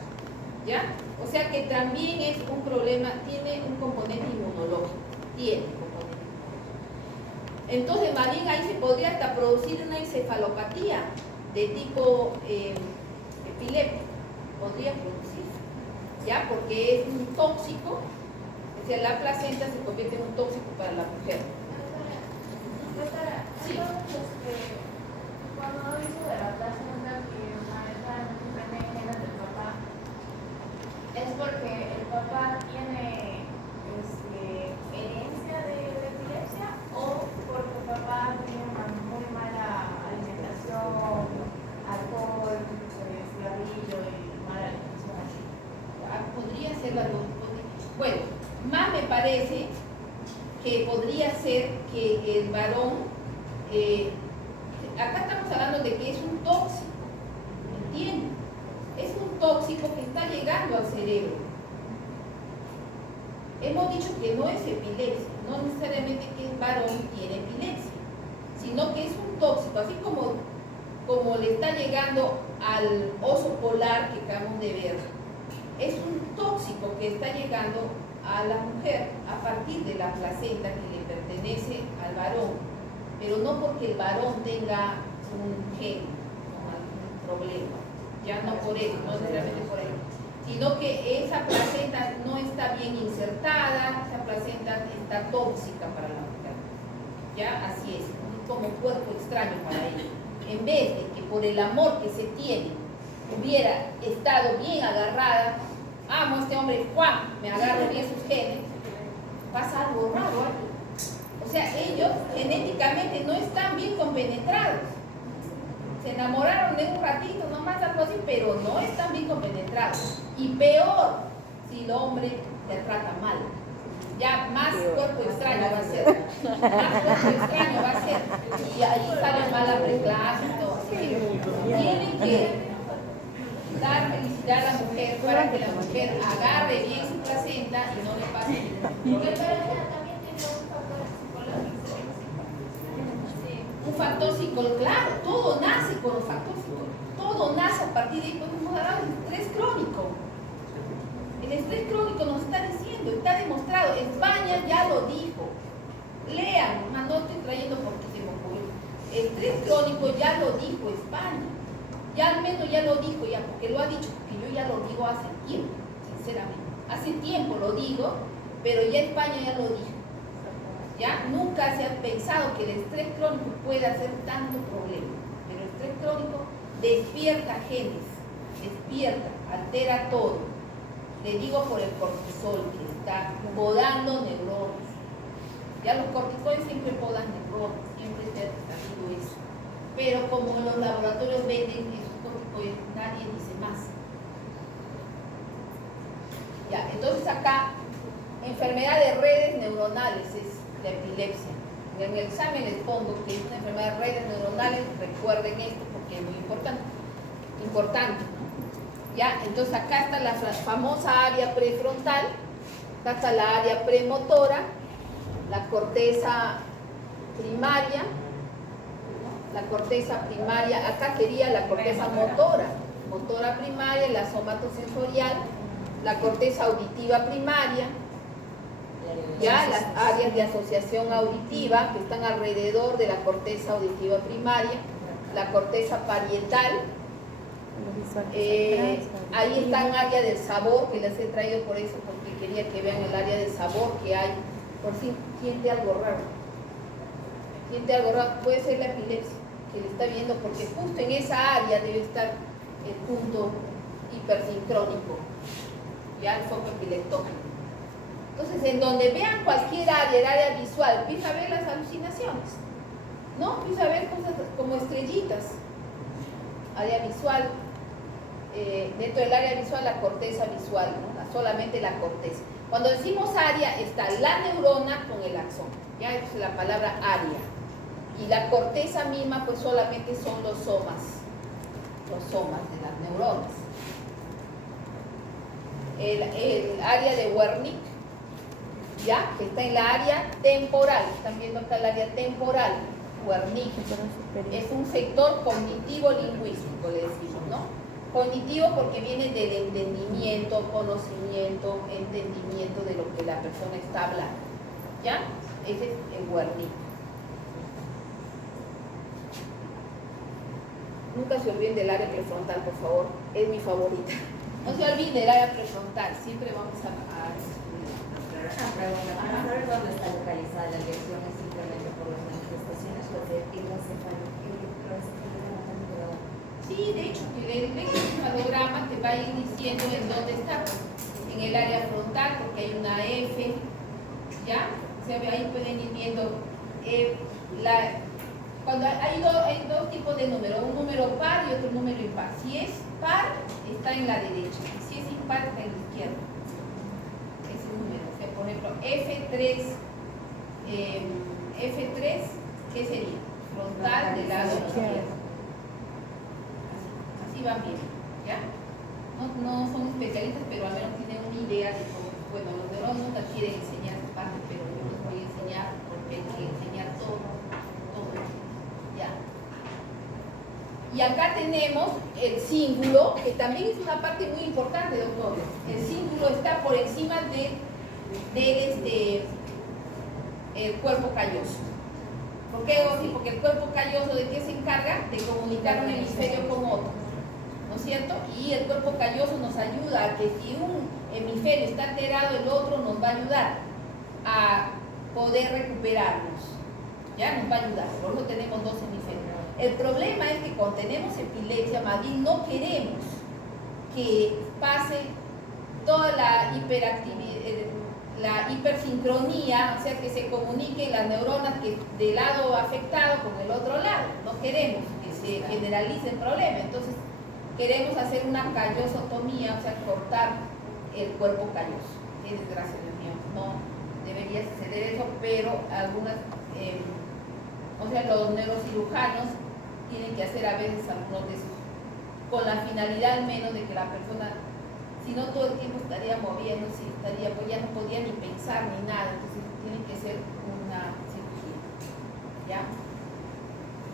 ¿ya? O sea que también es un problema, tiene un componente inmunológico, tiene un componente inmunológico. Entonces, más bien ahí se podría hasta producir una encefalopatía de tipo epiléptico, podría producirse, ¿ya? Porque es un tóxico, o sea, la placenta se convierte en un tóxico para la mujer. Sí. Cuando dice de la placenta que maneja el genes del papá, ¿es porque el papá tiene herencia de epilepsia o porque el papá tiene una muy mala alimentación, alcohol, cigarrillo y mala alimentación así? Podría ser las dos. Bueno, más me parece que podría ser que el varón, acá estamos hablando de que es un tóxico, ¿entienden? Es un tóxico que está llegando al cerebro. Hemos dicho que no es epilepsia, no necesariamente que el varón tiene epilepsia, sino que es un tóxico, así como le está llegando al oso polar que acabamos de ver. Es un tóxico que está llegando a la mujer a partir de la placenta que le pertenece al varón, pero no porque el varón tenga un gen o algún problema, ya no por eso, no necesariamente por ello, sino que esa placenta no está bien insertada, esa placenta está tóxica para la mujer, ya así es, como cuerpo extraño para ella. En vez de que por el amor que se tiene hubiera estado bien agarrada, amo a este hombre, Juan, me agarro bien sus genes, pasa algo raro ahí. O sea, ellos genéticamente no están bien compenetrados. se enamoraron de un ratito, nomás algo así, pero no están bien compenetrados. Y peor, si el hombre le trata mal. Ya más cuerpo extraño va a ser. Más cuerpo extraño va a ser. Y ahí sale mala reclama y todo. Así que tienen que dar felicidad a la mujer para que la mujer agarre bien su placenta y no le pase ningún Pero problema. ella también tiene un factor psicológico. Un factor psicológico, claro, todo nace con los factores psicológicos. Todo nace a partir de ahí, podemos hablar del estrés crónico. El estrés crónico nos está diciendo, está demostrado. España ya lo dijo. Lean, no estoy trayendo porque se me ocurrió. El estrés crónico ya lo dijo España. Ya al menos ya lo dijo, ya, porque lo ha dicho, porque yo ya lo digo hace tiempo, sinceramente. Hace tiempo lo digo, pero ya España ya lo dijo. Ya nunca se ha pensado que el estrés crónico pueda hacer tanto problema. Pero el estrés crónico despierta genes, despierta, altera todo. Le digo por el cortisol, que está podando neuronas. Ya los corticoides siempre podan neuronas, siempre está haciendo eso. Pero como los laboratorios venden esos corticoides, nadie dice más. Ya, entonces acá, enfermedad de redes neuronales es la epilepsia. En el examen les pongo que es una enfermedad de redes neuronales, recuerden esto porque es muy importante. Importante, ¿no? Ya, entonces acá está la famosa área prefrontal, acá está la área premotora, la corteza primaria, ¿no? La corteza primaria, acá sería la corteza motora primaria, la somatosensorial, la corteza auditiva primaria, ya las áreas de asociación auditiva que están alrededor de la corteza auditiva primaria, la corteza parietal. Ahí está un área del sabor que les he traído por eso, porque quería que vean el área del sabor que hay. Por si siente algo raro. Siente algo raro, puede ser la epilepsia que le está viendo, porque justo en esa área debe estar el punto hipersincrónico, ya el foco epileptógeno. Entonces, en donde vean cualquier área, el área visual, empieza a ver las alucinaciones, ¿no? Empieza a ver cosas como estrellitas. Área visual, dentro del área visual la corteza visual, ¿no? Solamente la corteza. Cuando decimos área está la neurona con el axón, ya es la palabra área. Y la corteza misma pues solamente son los somas de las neuronas. El área de Wernicke, ya, que está en la área temporal, están viendo acá el área temporal. Wernicke es un sector cognitivo-lingüístico, le decimos, ¿no? Cognitivo porque viene del entendimiento, conocimiento, entendimiento de lo que la persona está hablando, ¿ya? Ese es el Wernicke. Nunca se olviden del área prefrontal, por favor, es mi favorita. No se olviden del área prefrontal, siempre vamos a ¿Para saber dónde está localizada la lesión? ¿Es simplemente por las manifestaciones o es de hidroencefalograma? Sí, de hecho, el electroencefalograma te va a ir diciendo en dónde está. En el área frontal, porque hay una F, ¿ya? O sea, ahí pueden ir viendo cuando hay dos tipos de números, un número par y otro número impar. Si es par, está en la derecha, y si es impar, está en la izquierda. Ese número, o sea, por ejemplo, F3, ¿qué sería? Frontal del lado izquierdo. Así van bien, ¿ya? No son especialistas, pero al menos tienen una idea de cómo. Bueno, los neuronas nunca quieren enseñar esta parte, pero yo les voy a enseñar porque hay que enseñar todo. ¿Ya? Y acá tenemos el cíngulo, que también es una parte muy importante, doctor. El cíngulo está por encima el cuerpo calloso. ¿Por qué digo así? Porque el cuerpo calloso, ¿de qué se encarga? De comunicar un hemisferio con otro, ¿no es cierto? Y el cuerpo calloso nos ayuda a que si un hemisferio está alterado, el otro nos va a ayudar a poder recuperarnos. ¿Ya? Nos va a ayudar, por eso tenemos dos hemisferios. El problema es que cuando tenemos epilepsia, más bien no queremos que pase toda la hipersincronía, o sea, que se comuniquen las neuronas del lado afectado con el otro lado. No queremos que se generalice el problema. Entonces, queremos hacer una callosotomía, o sea, cortar el cuerpo calloso. Qué desgracia, Dios mío, no debería suceder eso, pero algunas, o sea, los neurocirujanos tienen que hacer a veces algunos de esos, con la finalidad al menos de que la persona, si no todo el tiempo estaría moviéndose, estaría, pues ya no podía ni pensar ni nada, entonces tiene que ser una cirugía, ¿ya?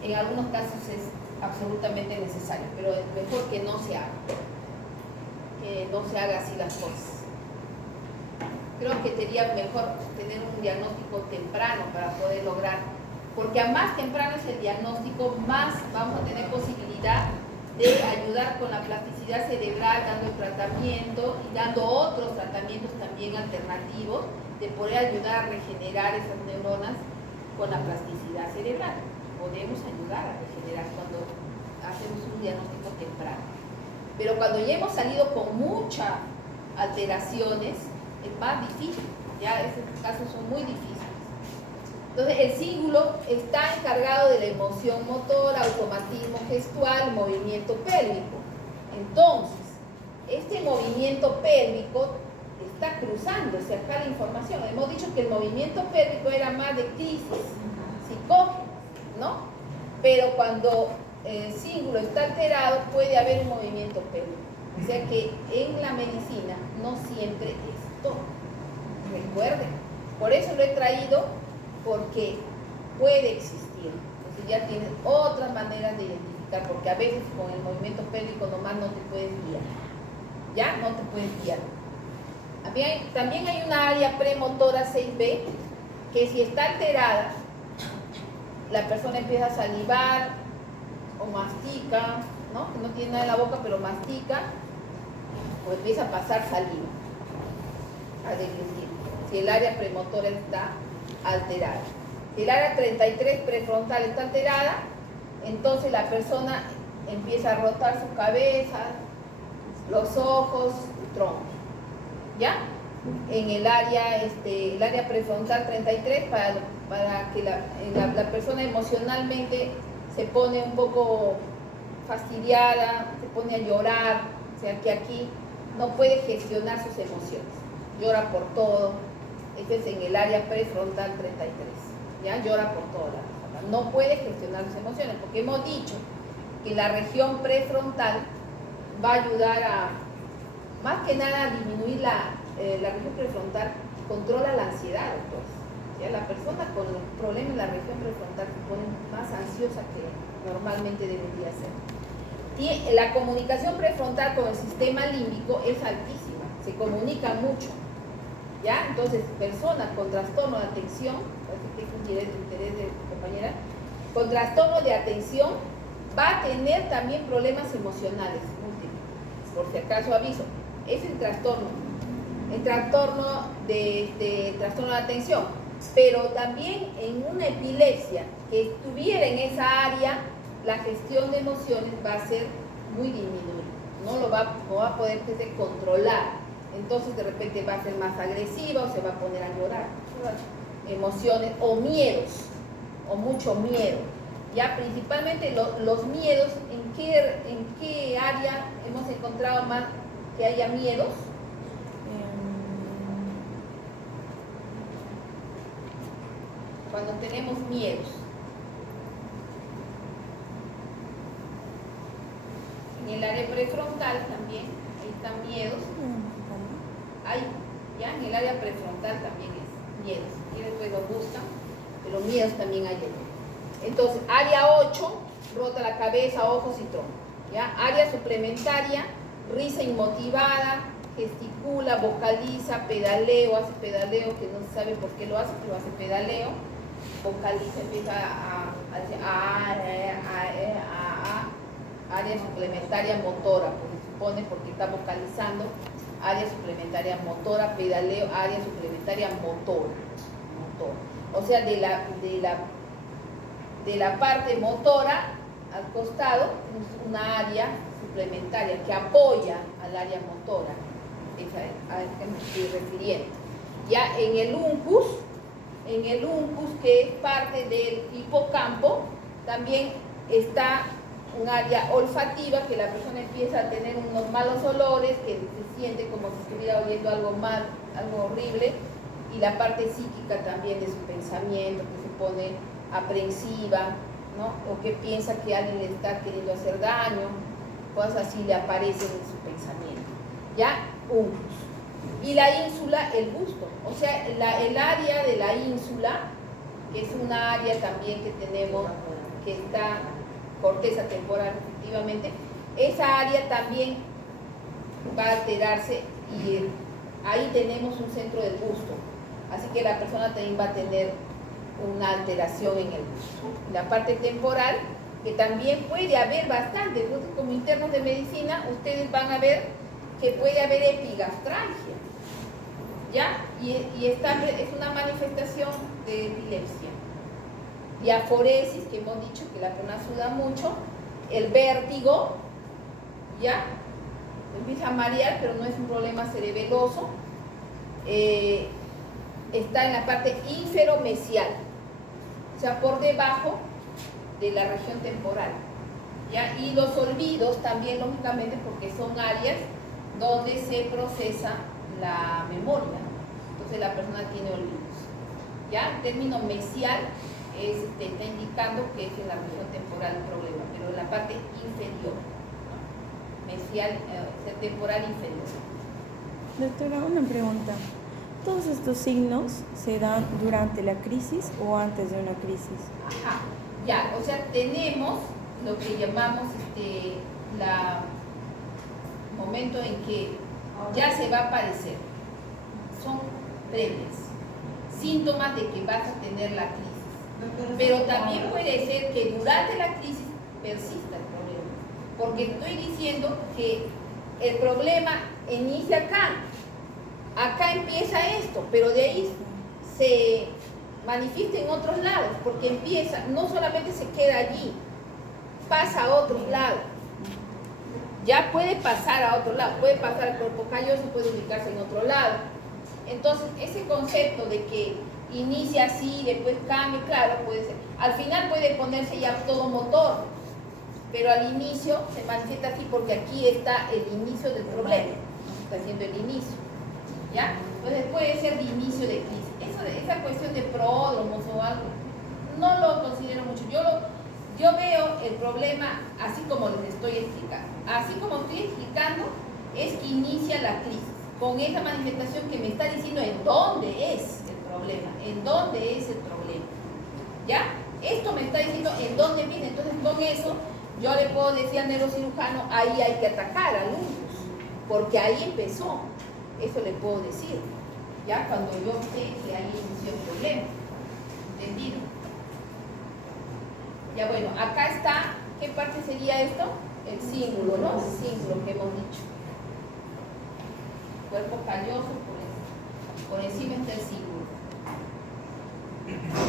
En algunos casos es absolutamente necesario, pero es mejor que no se haga, así las cosas. Creo que sería mejor tener un diagnóstico temprano para poder lograr, porque a más temprano es el diagnóstico, más vamos a tener posibilidad de ayudar con la plasticidad cerebral, dando el tratamiento y dando otros tratamientos también alternativos, de poder ayudar a regenerar esas neuronas con la plasticidad cerebral. Podemos ayudar a regenerar cuando hacemos un diagnóstico temprano. Pero cuando ya hemos salido con muchas alteraciones, es más difícil, ya esos casos son muy difíciles. Entonces, el cíngulo está encargado de la emoción motora, automatismo gestual, movimiento pélvico. Entonces, este movimiento pélvico está cruzándose acá la información. Hemos dicho que el movimiento pélvico era más de crisis psicógenas, ¿no? Pero cuando el cíngulo está alterado, puede haber un movimiento pélvico. O sea que en la medicina no siempre es todo. Recuerden, por eso lo he traído, porque puede existir. Entonces ya tienes otras maneras de identificar, porque a veces con el movimiento pélvico nomás no te puedes guiar. Ya no te puedes guiar. También hay una área premotora 6B, que si está alterada, la persona empieza a salivar o mastica, ¿no? Que no tiene nada en la boca, pero mastica, o empieza a pasar saliva. A deglutir, si el área premotora está alterada. Si el área 33 prefrontal está alterada, entonces la persona empieza a rotar su cabeza, los ojos, el tronco. ¿Ya? En el área prefrontal 33, para que la persona emocionalmente se pone un poco fastidiada, se pone a llorar, o sea que aquí no puede gestionar sus emociones, llora por todo. Este es en el área prefrontal 33, ¿ya? Llora por todo, no puede gestionar sus emociones, porque hemos dicho que la región prefrontal va a ayudar a, más que nada, a disminuir la región prefrontal, controla la ansiedad, pues. ¿Ya? La persona con problemas en la región prefrontal se pone más ansiosa que normalmente debería ser. Y la comunicación prefrontal con el sistema límbico es altísima, se comunica mucho. ¿Ya? Entonces, personas con trastorno de atención, que es un interés de tu compañera, con trastorno de atención va a tener también problemas emocionales múltiples. Por si acaso aviso, es el trastorno de atención, pero también en una epilepsia que estuviera en esa área, la gestión de emociones va a ser muy disminuida, no va a poder controlar. Entonces de repente va a ser más agresiva o se va a poner a llorar. Emociones o miedos, o mucho miedo. Ya principalmente los miedos, ¿en qué área hemos encontrado más que haya miedos? Cuando tenemos miedos. En el área prefrontal también, ahí están miedos. Ya en el área prefrontal también es miedos. Y después lo buscan, pero miedos también hay. Entonces, área 8, rota la cabeza, ojos y tronco. ¿Ya? Área suplementaria, risa inmotivada, gesticula, vocaliza, pedaleo, hace pedaleo, que no se sabe por qué lo hace, pero hace pedaleo, vocaliza, empieza a decir área suplementaria motora, pues se supone porque está vocalizando. Área suplementaria motora, pedaleo, área suplementaria motora. O sea, de la parte motora al costado tenemos una área suplementaria que apoya al área motora. Esa es a la que me estoy refiriendo. Ya en el uncus, que es parte del hipocampo, también está un área olfativa, que la persona empieza a tener unos malos olores, que se siente como si estuviera oliendo algo mal, algo horrible, y la parte psíquica también de su pensamiento, que se pone aprensiva, ¿no? O que piensa que alguien le está queriendo hacer daño, cosas así le aparecen en su pensamiento. ¿Ya? Uncus. Y la ínsula, el gusto. O sea, el área de la ínsula, que es una área también que tenemos, que está corteza temporal, efectivamente, esa área también va a alterarse y ahí tenemos un centro del gusto. Así que la persona también va a tener una alteración en el gusto. La parte temporal, que también puede haber bastante, entonces como internos de medicina, ustedes van a ver que puede haber epigaftralgia, ¿ya? Y es una manifestación de epilepsia. Diaforesis, que hemos dicho que la persona suda mucho, el vértigo, ¿ya? Empieza a marear, pero no es un problema cerebeloso. Está en la parte inferomesial, o sea, por debajo de la región temporal, ¿ya? Y los olvidos también, lógicamente, porque son áreas donde se procesa la memoria, entonces la persona tiene olvidos, ¿ya? El término mesial está indicando que es en la región temporal el problema, pero en la parte inferior, ¿no? Mesial, temporal inferior. Doctora, una pregunta. ¿Todos estos signos se dan durante la crisis o antes de una crisis? Ajá, ya, o sea, tenemos lo que llamamos la momento en que ya se va a aparecer. Son previas, síntomas de que vas a tener la crisis. Pero también puede ser que durante la crisis persista el problema. Porque estoy diciendo que el problema inicia acá. Acá empieza esto, pero de ahí se manifiesta en otros lados, porque empieza, no solamente se queda allí, pasa a otros lados. Ya puede pasar a otro lado, puede pasar al cuerpo calloso, puede ubicarse en otro lado. Entonces, ese concepto de que inicia así, después cambia, claro, puede ser. Al final puede ponerse ya todo motor, pero al inicio se manifiesta así porque aquí está el inicio del problema, está siendo el inicio. ¿Ya? Entonces puede ser de inicio de crisis. Esa cuestión de pródromos o algo, no lo considero mucho. Yo veo el problema así como les estoy explicando. Así como estoy explicando, es que inicia la crisis, con esa manifestación que me está diciendo en dónde es el problema, en dónde es el problema. ¿Ya? Esto me está diciendo en dónde viene. Entonces con eso yo le puedo decir al neurocirujano, ahí hay que atacar al lupus, porque ahí empezó. Eso le puedo decir, ya cuando yo sé que ahí inició el problema. ¿Entendido? Ya bueno, acá está, ¿qué parte sería esto? El cíngulo, ¿no? El cíngulo que hemos dicho. Cuerpo calloso, por encima está el cíngulo.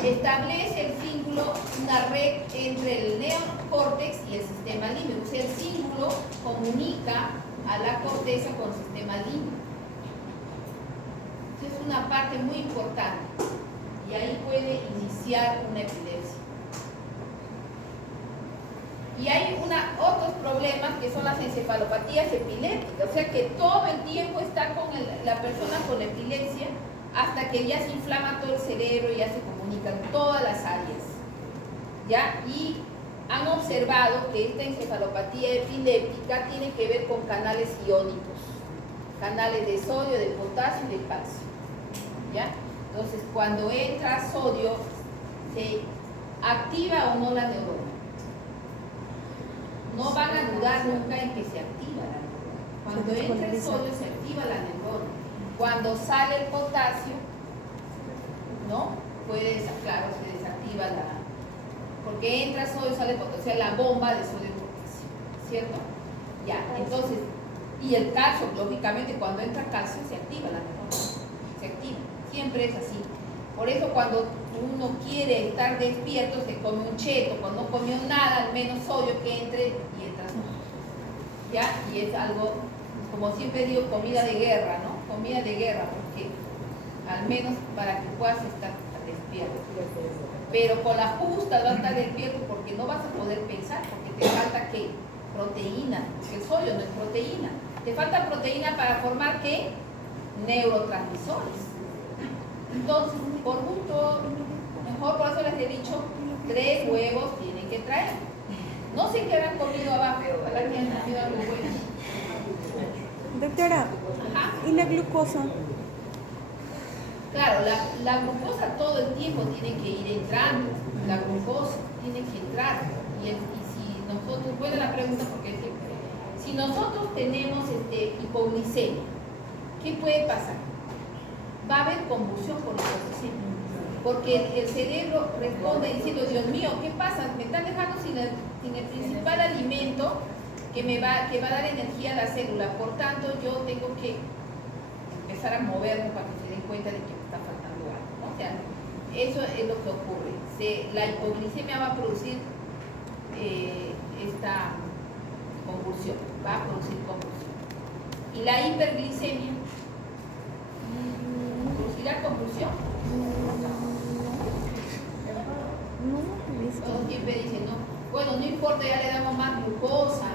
Establece el cíngulo una red entre el neocórtex y el sistema límbico. O sea, el cíngulo comunica a la corteza con el sistema límbico. Es una parte muy importante y ahí puede iniciar una epilepsia. Y hay otros problemas que son las encefalopatías epilépticas, o sea que todo el tiempo está con la persona con epilepsia hasta que ya se inflama todo el cerebro y ya se comunican todas las áreas. ¿Ya? Y han observado que esta encefalopatía epiléptica tiene que ver con canales iónicos, canales de sodio, de potasio y de calcio. ¿Ya? Entonces, cuando entra sodio, ¿se activa o no la neurona? No van a dudar nunca en que se activa la neurona. Cuando entra el sodio, se activa la neurona. Cuando sale el potasio, ¿no? Claro, se desactiva porque entra sodio, sale potasio, o sea, la bomba de sodio y potasio, ¿cierto? Ya, entonces, y el calcio, lógicamente, cuando entra calcio, se activa la neurona. Se activa. Siempre es así. Por eso cuando uno quiere estar despierto, se come un cheto. Cuando no comió nada, al menos sodio que entre y entra sodio. ¿Ya? Y es algo, como siempre digo, comida de guerra, ¿no? Comida de guerra, porque al menos para que puedas estar despierto. Pero con la justa vas a estar despierto porque no vas a poder pensar, porque te falta ¿qué? Proteína, porque el sodio no es proteína. Te falta proteína para formar ¿qué? Neurotransmisores. Entonces, por gusto, mejor por eso les he dicho, 3 huevos tienen que traer. No sé qué habrán comido abajo, ojalá que hayan comido algo bueno. Doctora, Ajá. ¿y la glucosa? Claro, la glucosa todo el tiempo tiene que ir entrando. La glucosa tiene que entrar. Y si nosotros, buena la pregunta porque si nosotros tenemos hipoglicemia, ¿qué puede pasar? Va a haber convulsión por la hipoglicemia. Porque el cerebro responde diciendo, Dios mío, ¿qué pasa? Me están dejando sin el principal alimento que va a dar energía a la célula. Por tanto, yo tengo que empezar a moverme para que se den cuenta de que me está faltando algo, ¿no? O sea, eso es lo que ocurre. La hipoglicemia va a producir esta convulsión, va a producir convulsión. Y la hiperglicemia producirá convulsión. Todos siempre dicen, no, bueno, no importa, ya le damos más glucosa,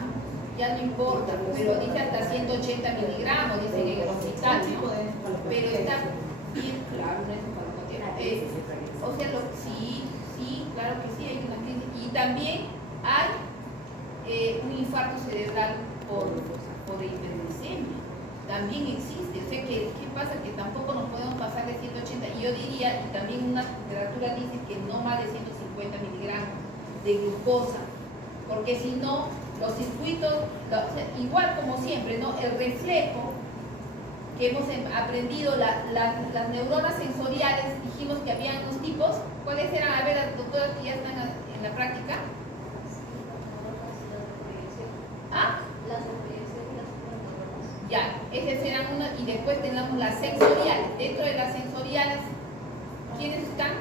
ya no importa, pero dice hasta 180 miligramos, dicen en el hospital, ¿no? Pero está bien claro, no es un o sea, sí, claro que sí, hay una crisis. Y también hay un infarto cerebral por hiperglicemia. También existe. O sea, ¿qué pasa? Que tampoco nos podemos pasar de 180. Y yo diría, y también una literatura dice que no más de 150 miligramos de glucosa. Porque si no, los circuitos, o sea, igual como siempre, ¿no? El reflejo que hemos aprendido, las neuronas sensoriales, dijimos que había unos tipos. ¿Cuáles eran? A ver, las doctoras que ya están en la práctica. ¿Ah? Ya, esas eran una, y después tenemos las sensoriales. Dentro de las sensoriales, ¿quiénes están?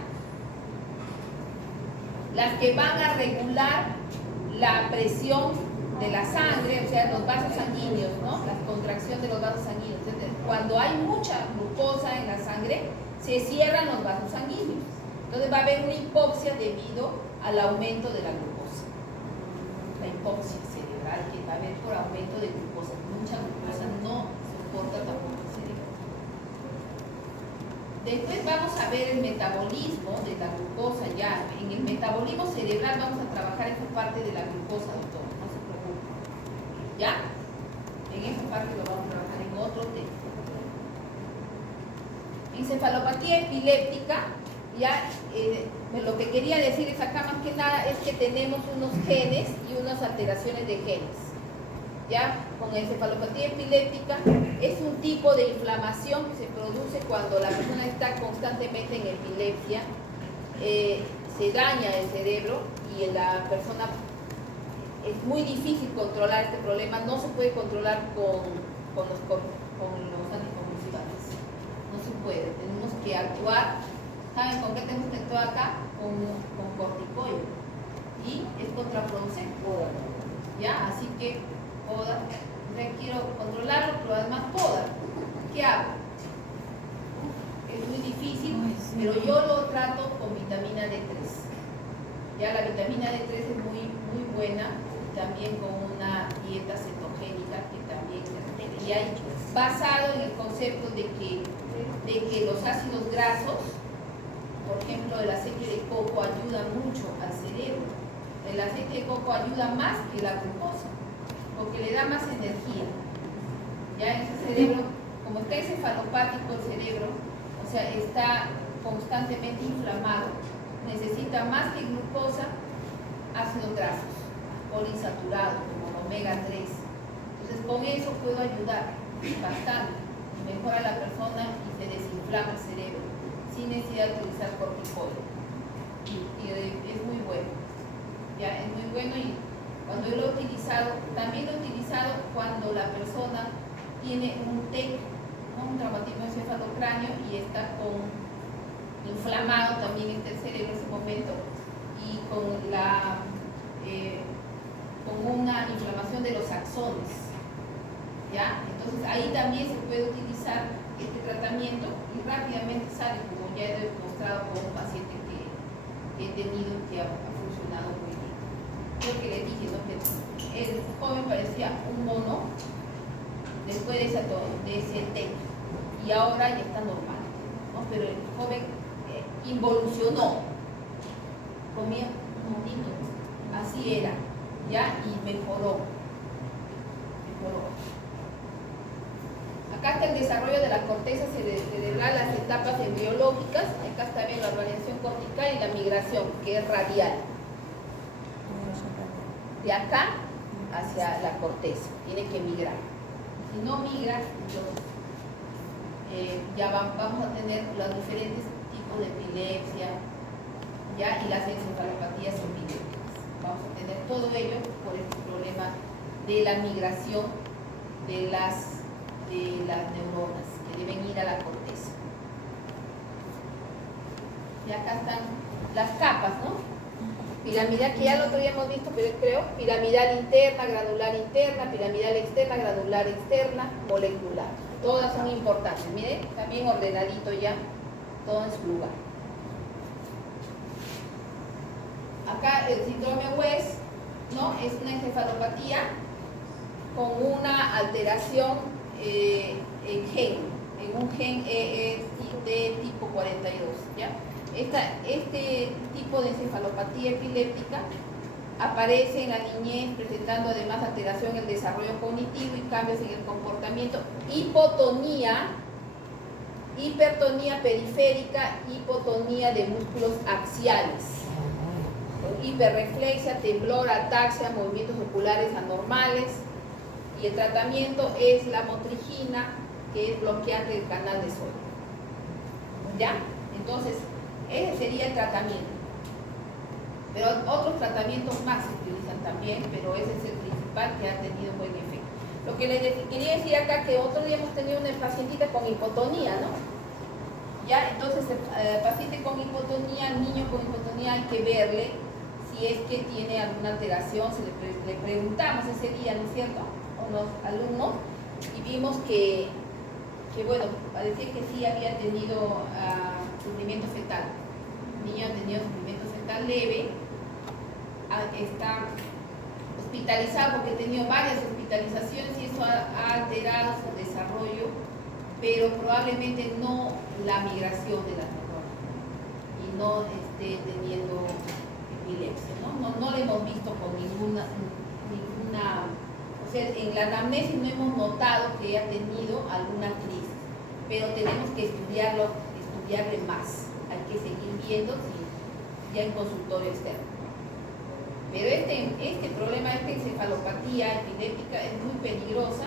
Las que van a regular la presión de la sangre, o sea, los vasos sanguíneos, ¿no? La contracción de los vasos sanguíneos. Entonces, cuando hay mucha glucosa en la sangre, se cierran los vasos sanguíneos. Entonces va a haber una hipoxia debido al aumento de la glucosa. La hipoxia cerebral que va a haber por aumento de glucosa. Mucha glucosa no soporta tampoco el cerebro. Después vamos a ver el metabolismo de la glucosa ya. En el metabolismo cerebral vamos a trabajar esa parte de la glucosa, doctor. No se preocupe. ¿Ya? En esa parte lo vamos a trabajar en otro tema. Encefalopatía epiléptica, ya lo que quería decir es acá más que nada es que tenemos unos genes y unas alteraciones de genes. Ya, con encefalopatía epiléptica es un tipo de inflamación que se produce cuando la persona está constantemente en epilepsia, se daña el cerebro y la persona es muy difícil controlar este problema, no se puede controlar con los anticonvulsivantes, no se puede, tenemos que actuar. ¿Saben con qué tenemos que actuar acá? Con corticoide y es contraproducente, ¿ya? Así que poda, o sea, quiero controlarlo, pero además poda. ¿Qué hago? Es muy difícil, pero yo lo trato con vitamina D3. Ya la vitamina D3 es muy buena, también con una dieta cetogénica que también y hay basado en el concepto de que los ácidos grasos, por ejemplo, el aceite de coco ayuda mucho al cerebro. El aceite de coco ayuda más que la glucosa, porque le da más energía. Ya en ese cerebro, como está encefalopático el cerebro, o sea, está constantemente inflamado, necesita más que glucosa, ácidos grasos, poliinsaturados, como el omega 3. Entonces, con eso puedo ayudar bastante, mejora a la persona y se desinflama el cerebro, sin necesidad de utilizar corticoide. Y es muy bueno. Ya, es muy bueno y cuando yo lo he utilizado, también lo he utilizado cuando la persona tiene un TEC, ¿no? Un traumatismo encefalocráneo y está inflamado también el cerebro en ese momento y con una inflamación de los axones. ¿Ya? Entonces ahí también se puede utilizar este tratamiento y rápidamente sale, como ya he demostrado con un paciente que he tenido que ha funcionado muy bien. Creo que le dije, ¿no? Que el joven parecía un mono después de ese tema. Y ahora ya está normal, ¿no? Pero el joven involucionó, comía un monito, así era, ¿ya? Y mejoró. Acá está el desarrollo de la corteza cerebral, las etapas embriológicas. Acá está bien la variación cortical y la migración, que es radial. De acá hacia la corteza, tiene que migrar. Si no migra, entonces ya vamos a tener los diferentes tipos de epilepsia, ¿ya? Y las encefalopatías epilépticas. Vamos a tener todo ello por este problema de la migración de las neuronas que deben ir a la corteza. Y acá están las capas, ¿no? Piramidal, que ya el otro día hemos visto, pero creo, piramidal interna, granular interna, piramidal externa, granular externa, molecular. Todas son importantes. Miren, también ordenadito ya, todo en su lugar. Acá el síndrome West, ¿no? Es una encefalopatía con una alteración en un gen de tipo 42, ¿ya? Este tipo de encefalopatía epiléptica aparece en la niñez presentando además alteración en el desarrollo cognitivo y cambios en el comportamiento, hipotonía, hipertonía periférica, hipotonía de músculos axiales, hiperreflexia, temblor, ataxia, movimientos oculares anormales, y el tratamiento es la motrigina, que es bloqueante del canal de sodio. ¿Ya? Entonces, ese sería el tratamiento. Pero otros tratamientos más se utilizan también, pero ese es el principal que ha tenido buen efecto. Lo que les quería decir acá, que otro día hemos tenido una pacientita con hipotonía, ¿no? Ya, entonces el paciente con hipotonía, el niño con hipotonía, hay que verle si es que tiene alguna alteración. Le preguntamos ese día, ¿no es cierto?, a los alumnos, y vimos que bueno, parecía que sí había tenido sufrimiento fetal. El niño ha tenido sufrimiento fetal leve, está hospitalizado porque ha tenido varias hospitalizaciones y eso ha alterado su desarrollo, pero probablemente no la migración de las neuronas y no esté teniendo epilepsia, ¿no? No le hemos visto con ninguna, o sea, en la anamnesis no hemos notado que haya tenido alguna crisis, pero tenemos que estudiarle más, hay que seguir viendo si ya en consultorio externo. Pero este problema, esta encefalopatía epiléptica es muy peligrosa.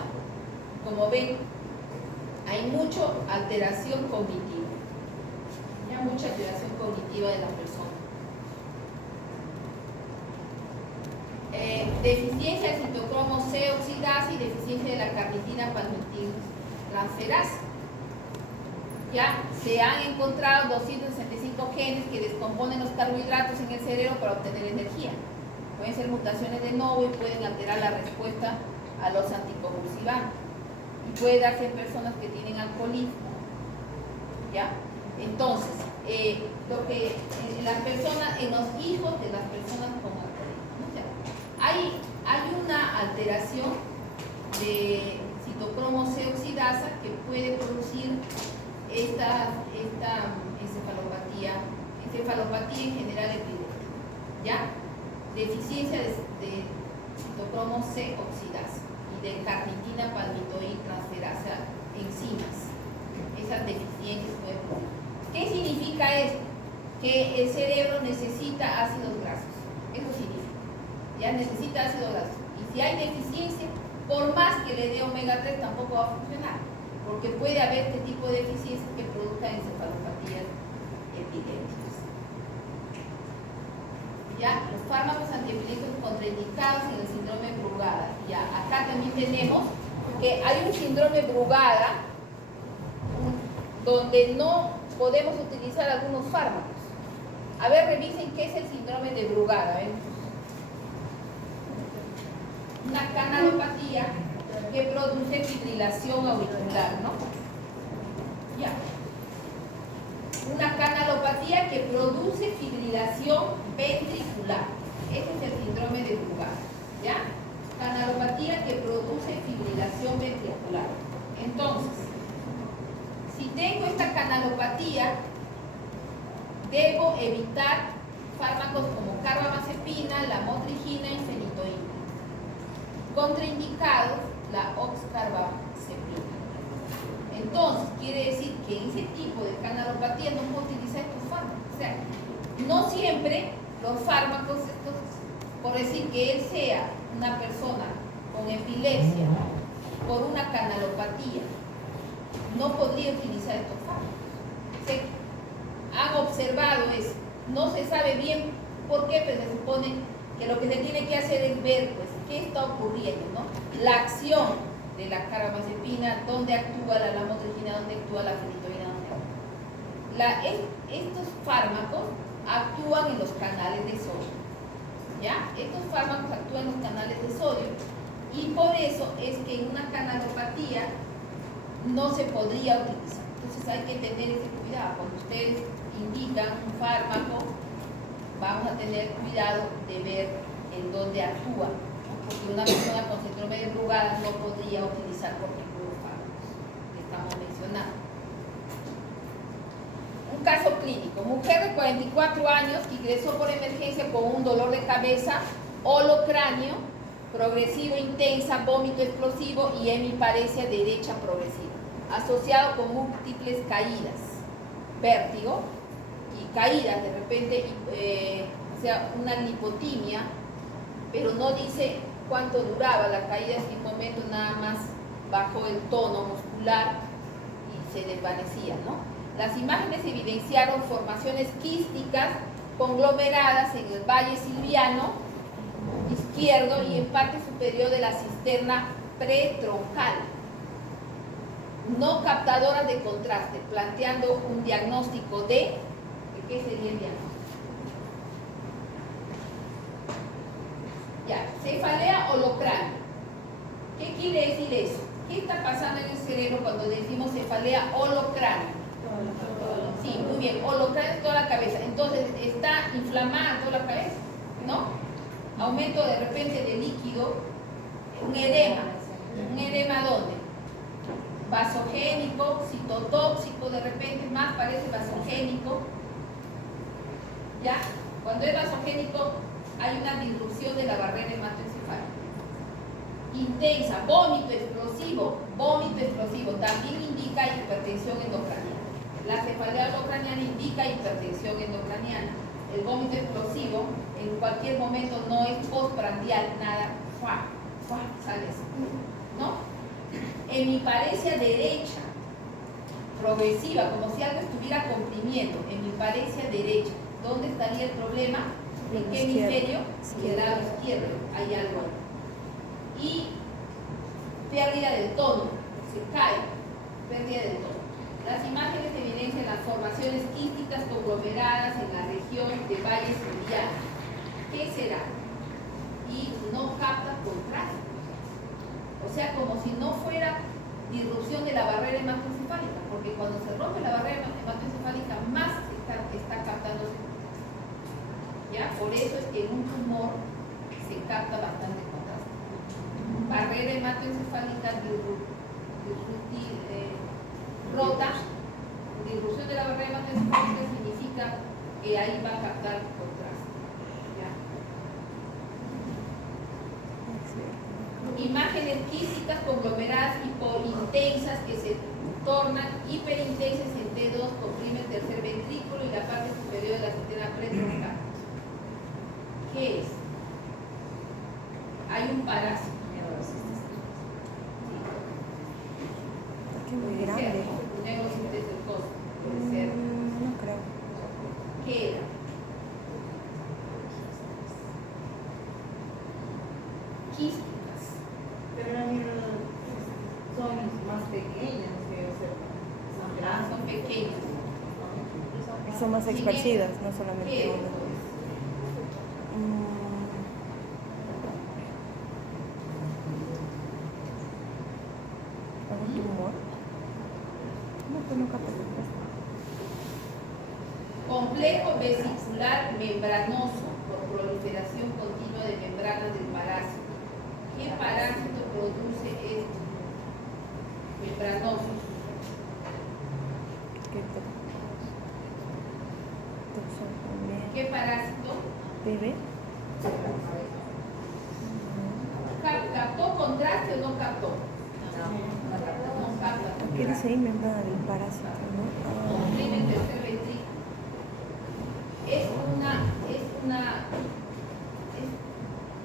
Como ven, hay mucha alteración cognitiva, ya mucha alteración cognitiva de la persona. Deficiencia de citocromo C oxidasa y deficiencia de la carnitina palmitiltransferasa. Ya se han encontrado 265 genes que descomponen los carbohidratos en el cerebro para obtener energía. Pueden ser mutaciones de novo y pueden alterar la respuesta a los anticonvulsivantes. Y puede darse en personas que tienen alcoholismo. ¿Ya? Entonces, lo que en las personas, en los hijos de las personas con alcoholismo, ¿no? O sea, hay una alteración de citocromo C oxidasa que puede producir esta encefalopatía en general epiléptica. ¿Ya? Deficiencia de citocromo C oxidasa y de carnitina palmitoyltransferasa enzimas. Esas deficiencias pueden producir. ¿Qué significa esto? Que el cerebro necesita ácidos grasos. Eso significa. Ya necesita ácidos grasos. Y si hay deficiencia, por más que le dé omega 3 tampoco va a funcionar, porque puede haber este tipo de deficiencias que produzcan encefalopatías epilépticas. Ya, los fármacos antiepilépticos contraindicados en el síndrome Brugada. Ya, acá también tenemos que hay un síndrome Brugada donde no podemos utilizar algunos fármacos. A ver, revisen qué es el síndrome de Brugada. Una canalopatía que produce fibrilación auricular, ¿no? Ya. Una canalopatía que produce fibrilación ventricular. Ese es el síndrome de Brugada, ¿ya? Canalopatía que produce fibrilación ventricular. Entonces, si tengo esta canalopatía, debo evitar fármacos como carbamazepina, la motrigina y fenitoína. Contraindicados, la oxcarbazepina. Entonces, quiere decir que en ese tipo de canalopatía no puedo utilizar estos fármacos. O sea, no siempre los fármacos, estos, por decir que él sea una persona con epilepsia por una canalopatía, no podría utilizar estos fármacos. Se han observado eso. No se sabe bien por qué, pero se supone que lo que se tiene que hacer es ver, pues, qué está ocurriendo, ¿no? La acción de la carbamazepina, dónde actúa la lamotrigina, dónde actúa la fenitoína, dónde actúa. Estos fármacos actúan en los canales de sodio, ¿ya? Estos fármacos actúan en los canales de sodio y por eso es que en una canalopatía no se podría utilizar. Entonces hay que tener ese cuidado. Cuando ustedes indican un fármaco, vamos a tener cuidado de ver en dónde actúa, porque una persona con síndrome de Brugada no podría utilizar, por ejemplo, los fármacos que estamos mencionando. Un caso clínico: mujer de 44 años que ingresó por emergencia con un dolor de cabeza, holocráneo, progresivo intensa, vómito explosivo y hemiparesia derecha progresiva, asociado con múltiples caídas, vértigo y caídas de repente, o sea, una lipotimia, pero no dice cuánto duraba la caída, en un momento nada más bajó el tono muscular y se desvanecía, ¿no? Las imágenes evidenciaron formaciones quísticas conglomeradas en el valle silviano izquierdo y en parte superior de la cisterna pretroncal, no captadoras de contraste, planteando un diagnóstico ¿de qué sería el diagnóstico? Ya, cefalea holocráneo. ¿Qué quiere decir eso? ¿Qué está pasando en el cerebro cuando decimos cefalea holocráneo? Sí, muy bien, holocráneo es toda la cabeza. Entonces está inflamada toda la cabeza, ¿no? Aumento de repente de líquido, un edema. ¿Un edema dónde? Vasogénico, citotóxico, de repente más parece vasogénico. ¿Ya? Cuando es vasogénico hay una disrupción de la barrera hematoencefálica. Intensa, vómito explosivo, también indica hipertensión endocraniana. La cefalea holocraniana indica hipertensión endocraniana. El vómito explosivo en cualquier momento no es postprandial, nada, sale eso, ¿no? Hemiparesia derecha, progresiva, como si algo estuviera comprimiendo. Hemiparesia derecha. ¿Dónde estaría el problema? ¿En qué hemisferio? En el lado izquierdo, hay algo ahí. Y pérdida del tono, se cae, pérdida del tono. Las imágenes evidencian las formaciones quísticas conglomeradas en la región de Valle Silviano. ¿Qué será? Y no capta contraste. O sea, como si no fuera disrupción de la barrera hematoencefálica, porque cuando se rompe la barrera hematoencefálica más está captando. ¿Ya? Por eso es que en un tumor se capta bastante contraste. Barrera hematoencefálica rota, disrupción de la barrera hematoencefálica significa que ahí va a captar contraste. ¿Ya? Imágenes quísticas conglomeradas hipointensas que se tornan hiperintensas en T2, comprime el tercer ventrículo y la parte superior de la cisterna pretroncal. ¿Qué es? Hay un parásito. Es muy grande. Neurocitosis, puede ser. No creo. ¿Qué era? Quísticas. Pero son más pequeñas que son grandes. Son pequeñas. Son más esparcidas, no solamente ¿Qué es? una. ¿Un tumor? No, pues no capta contraste. Complejo vesicular membranoso, por proliferación continua de membranas del parásito. ¿Qué parásito produce esto? Membranosos. ¿Qué parásito? ¿Bebé? ¿Captó contraste o no captó? No capta. ¿Qué dice ahí? Membrana del parásito, ¿no? Comprime el tercer ventrículo. Es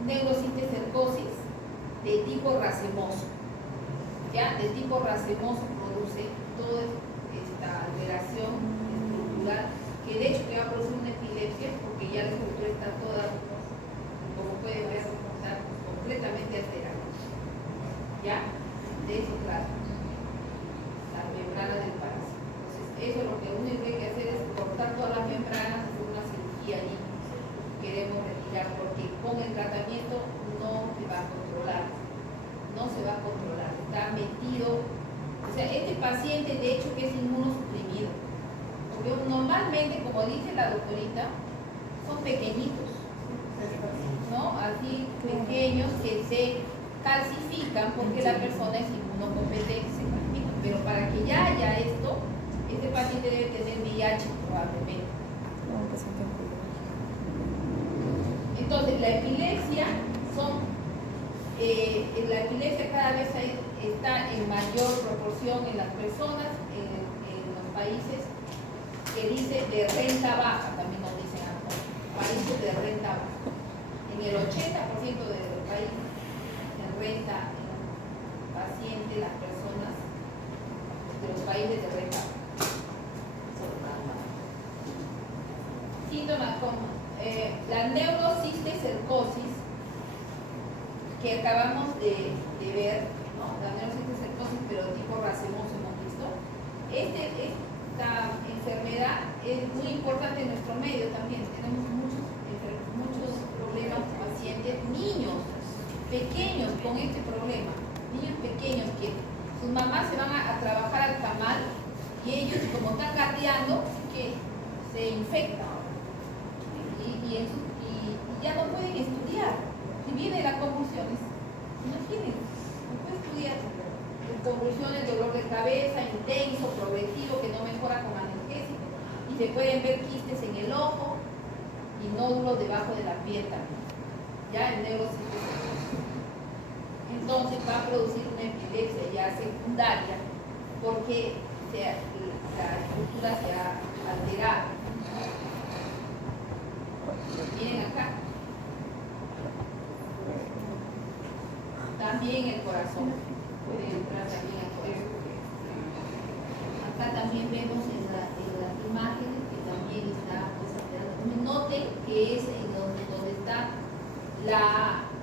neurocisticercosis de tipo racemoso. ¿Ya? De tipo racemoso produce toda esta alteración estructural que de hecho que va a producir una epilepsia porque ya la estructura está toda, como pueden ver, está completamente alterada. ¿Ya? De eso trata las membranas del parásito. Entonces, eso es lo que uno tiene que hacer es cortar todas las membranas, hacer una cirugía allí. Queremos retirar porque con el tratamiento no se va a controlar. No se va a controlar. Está metido. O sea, este paciente de hecho que es inmunosuprimido. Porque normalmente, como dice la doctorita, son pequeñitos, ¿no? Así pequeños que se calcifican porque la persona es inmunocompetente, se calcifican. Pero para que ya haya esto, este paciente debe tener VIH probablemente. Entonces, la epilepsia la epilepsia cada vez está en mayor proporción en las personas, en los países que dice de renta baja, también nos dicen acá, países de renta baja. En el 80% de los países en renta, en pacientes, las personas de los países de renta baja. Síntomas como la neurocisticercosis que acabamos de ver, ¿no? La neurocisticercosis, pero tipo racemoso hemos visto. Esta enfermedad es muy importante en nuestro medio también. Tenemos muchos problemas, pacientes, niños pequeños con este problema, niños pequeños que sus mamás se van a trabajar al tamal y ellos como están gateando que se infectan y ya no pueden estudiar. Si vienen las convulsiones, imagínense, no puede estudiar. Convulsiones, dolor de cabeza intenso, progresivo, que no mejora con analgésico, y se pueden ver quistes en el ojo y nódulos debajo de la piel también. Ya el neurocisticercosis. Entonces va a producir una epilepsia ya secundaria porque la estructura se ha alterado. Miren acá. También el corazón puede entrar también al corazón. Acá también vemos en las imágenes que también está pues, alterado. Noten que es en donde está la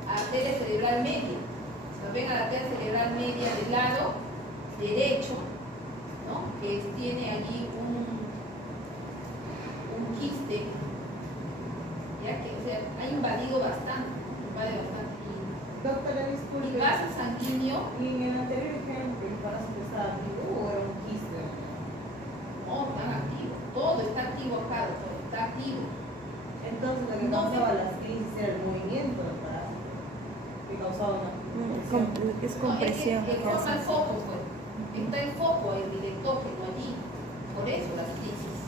arteria cerebral media. Ven a la arteria cerebral media del lado derecho, ¿no? Que tiene allí un quiste, ya que o sea, ha invadido bastante, Doctora, disculpe. Y vaso sanguíneo. ¿Y en el anterior ejemplo el parásito estaba vivo o era un quiste? No, está activo. Todo está activo acá, doctor, está activo. Entonces lo que causaba las crisis era el movimiento del parásito, que causaba una compresión. Es compresión. No, es que forma el foco, pues. Está el foco, el directógeno allí. Por eso las crisis.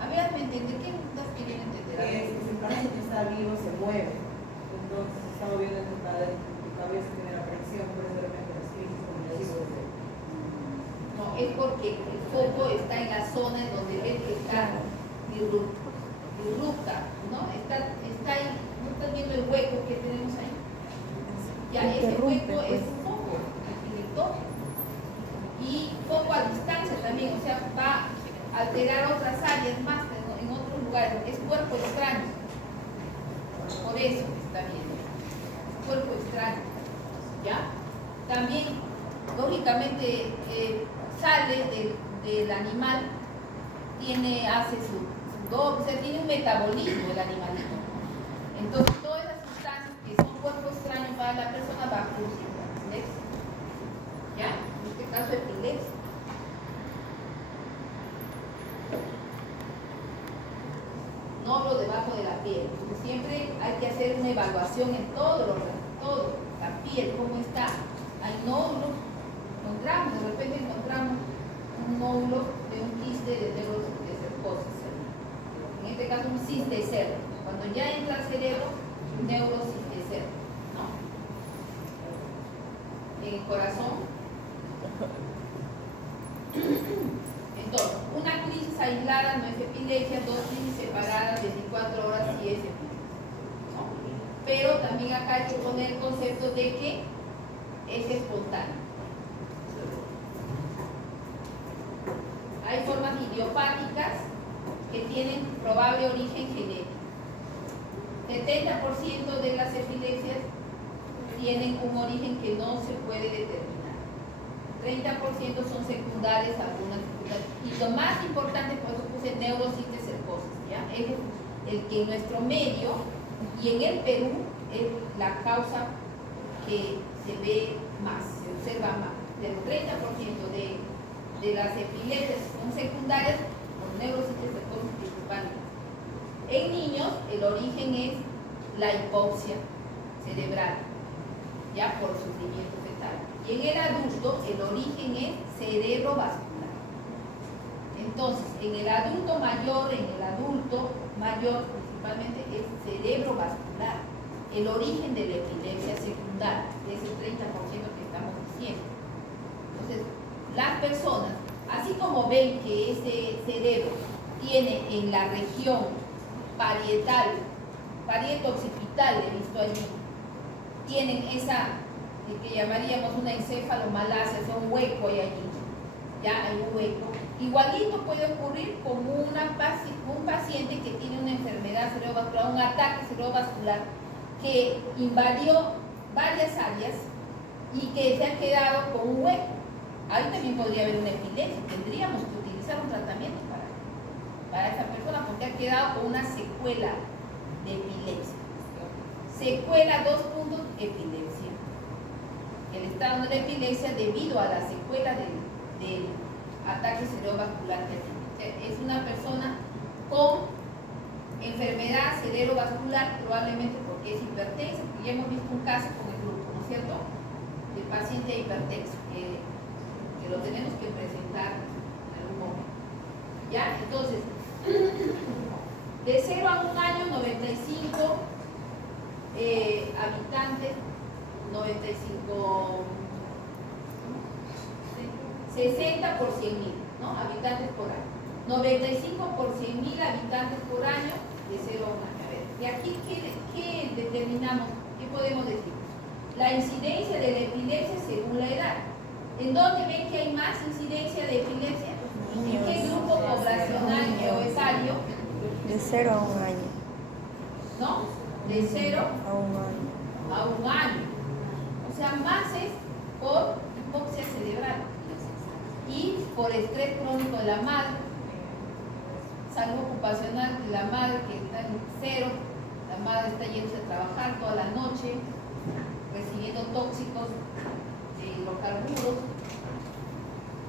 A ver, ¿me entiende? ¿Qué estás queriendo entender? Que si el parásito está vivo se mueve. Entonces se está moviendo en tu cabeza, tiene la presión, por eso de repente las crisis convulsivas. No, es porque el foco está en la zona en donde ves que está disrupta, ¿no? Está ahí, ¿no estás viendo el hueco que tenemos ahí? Ya ese hueco es foco, el directógeno. Y foco a distancia también, o sea, va a alterar otras áreas más en otros lugares. Es cuerpo extraño. Por eso está viendo. Cuerpo extraño. ¿Ya? También, lógicamente, sale del animal, hace su doble, o sea, tiene un metabolismo el animalito. Entonces, todas las sustancias que son cuerpo extraño para la persona va a producir la epilepsia. ¿Ya? En este caso, epilepsia. nódulos debajo de la piel. Entonces, siempre hay que hacer una evaluación en todo, la piel, cómo está. Hay nódulos, de repente encontramos un nódulo de un quiste de neurocercosis. En este caso, un cistecer. Cuando ya entra al cerebro, un neurocistecer, ¿no? En el corazón. Entonces, una crisis aislada no es epilepsia, dos crisis separadas, 24 horas sí es epilepsia, ¿no? Pero también acá hay que poner el concepto de que es espontáneo. Hay formas idiopáticas que tienen probable origen genético. 70% de las epilepsias tienen un origen que no se puede determinar. 30% son secundarias, algunas secundarias. Y lo más importante, por eso puse neurocistecercosis, ¿ya? Es el que en nuestro medio y en el Perú es la causa que se ve más, se observa más. Del 30% de las epilepsias son secundarias con neurocistecercosis principalmente. En niños, el origen es la hipoxia cerebral, ya por sufrimiento fetal. Y en el adulto, el origen es cerebrovascular. Entonces, en el adulto mayor principalmente es cerebrovascular. El origen de la epilepsia secundaria es el 30% que estamos diciendo. Entonces, las personas, así como ven que ese cerebro tiene en la región parietal, parieto-occipital, he visto allí, tienen esa que llamaríamos una encefalomalacia, o sea, un hueco hay allí, ya hay un hueco. Igualito puede ocurrir con un paciente que tiene una enfermedad cerebrovascular, un ataque cerebrovascular que invadió varias áreas y que se ha quedado con un hueco. Ahí también podría haber una epilepsia, tendríamos que utilizar un tratamiento para esa persona porque ha quedado con una secuela de epilepsia. Secuela, 2 puntos, epilepsia. El estado de la epilepsia debido a la secuela del ataque cerebrovascular que tiene. Es una persona con enfermedad cerebrovascular, probablemente porque es hipertensa, porque ya hemos visto un caso con el grupo, ¿no es cierto? De paciente hipertenso, que lo tenemos que presentar en algún momento. ¿Ya? Entonces, de 0 a 1 año, 95 habitantes, 60 por 100.000, ¿no? Habitantes por año. 95 por 100.000 habitantes por año de 0 a 1 año. A ver, ¿y aquí qué determinamos? ¿Qué podemos decir? La incidencia de la epilepsia según la edad. ¿En dónde ven que hay más incidencia de epilepsia? ¿En qué grupo poblacional o etario? De 0 a 1 año. ¿No? De 0 A 1 año. a 1 año. O sea, más es por hipoxia cerebral y por estrés crónico de la madre, salud ocupacional de la madre que está en 0, la madre está yéndose a trabajar toda la noche, recibiendo tóxicos de hidrocarburos.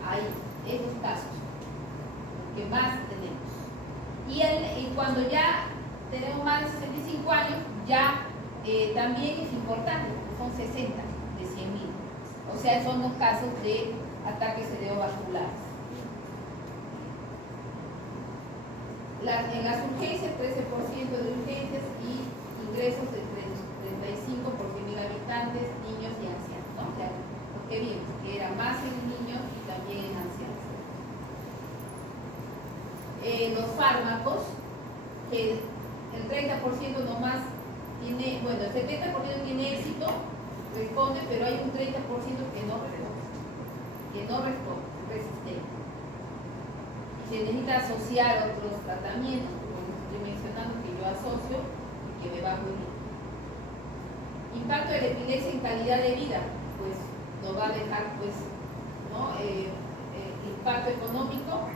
Hay esos casos que más tenemos. Y cuando ya tenemos más de 65 años, ya también es importante, porque son 60 de 100.000. O sea, son los casos de ataques cerebrovasculares. En las urgencias, 13% de urgencias y ingresos de 35 por 100.000 habitantes, niños y ancianos, ¿no? O sea, porque vimos que era más en niños y también en ancianos. Los fármacos, que el 30% nomás tiene, bueno, el 70% tiene éxito, responde, pero hay un 30% que no responde, resistente. Y se necesita asociar otros tratamientos, como estoy mencionando, que yo asocio y que me va muy bien. Impacto de la epilepsia en calidad de vida, pues nos va a dejar, pues, ¿no? Impacto económico,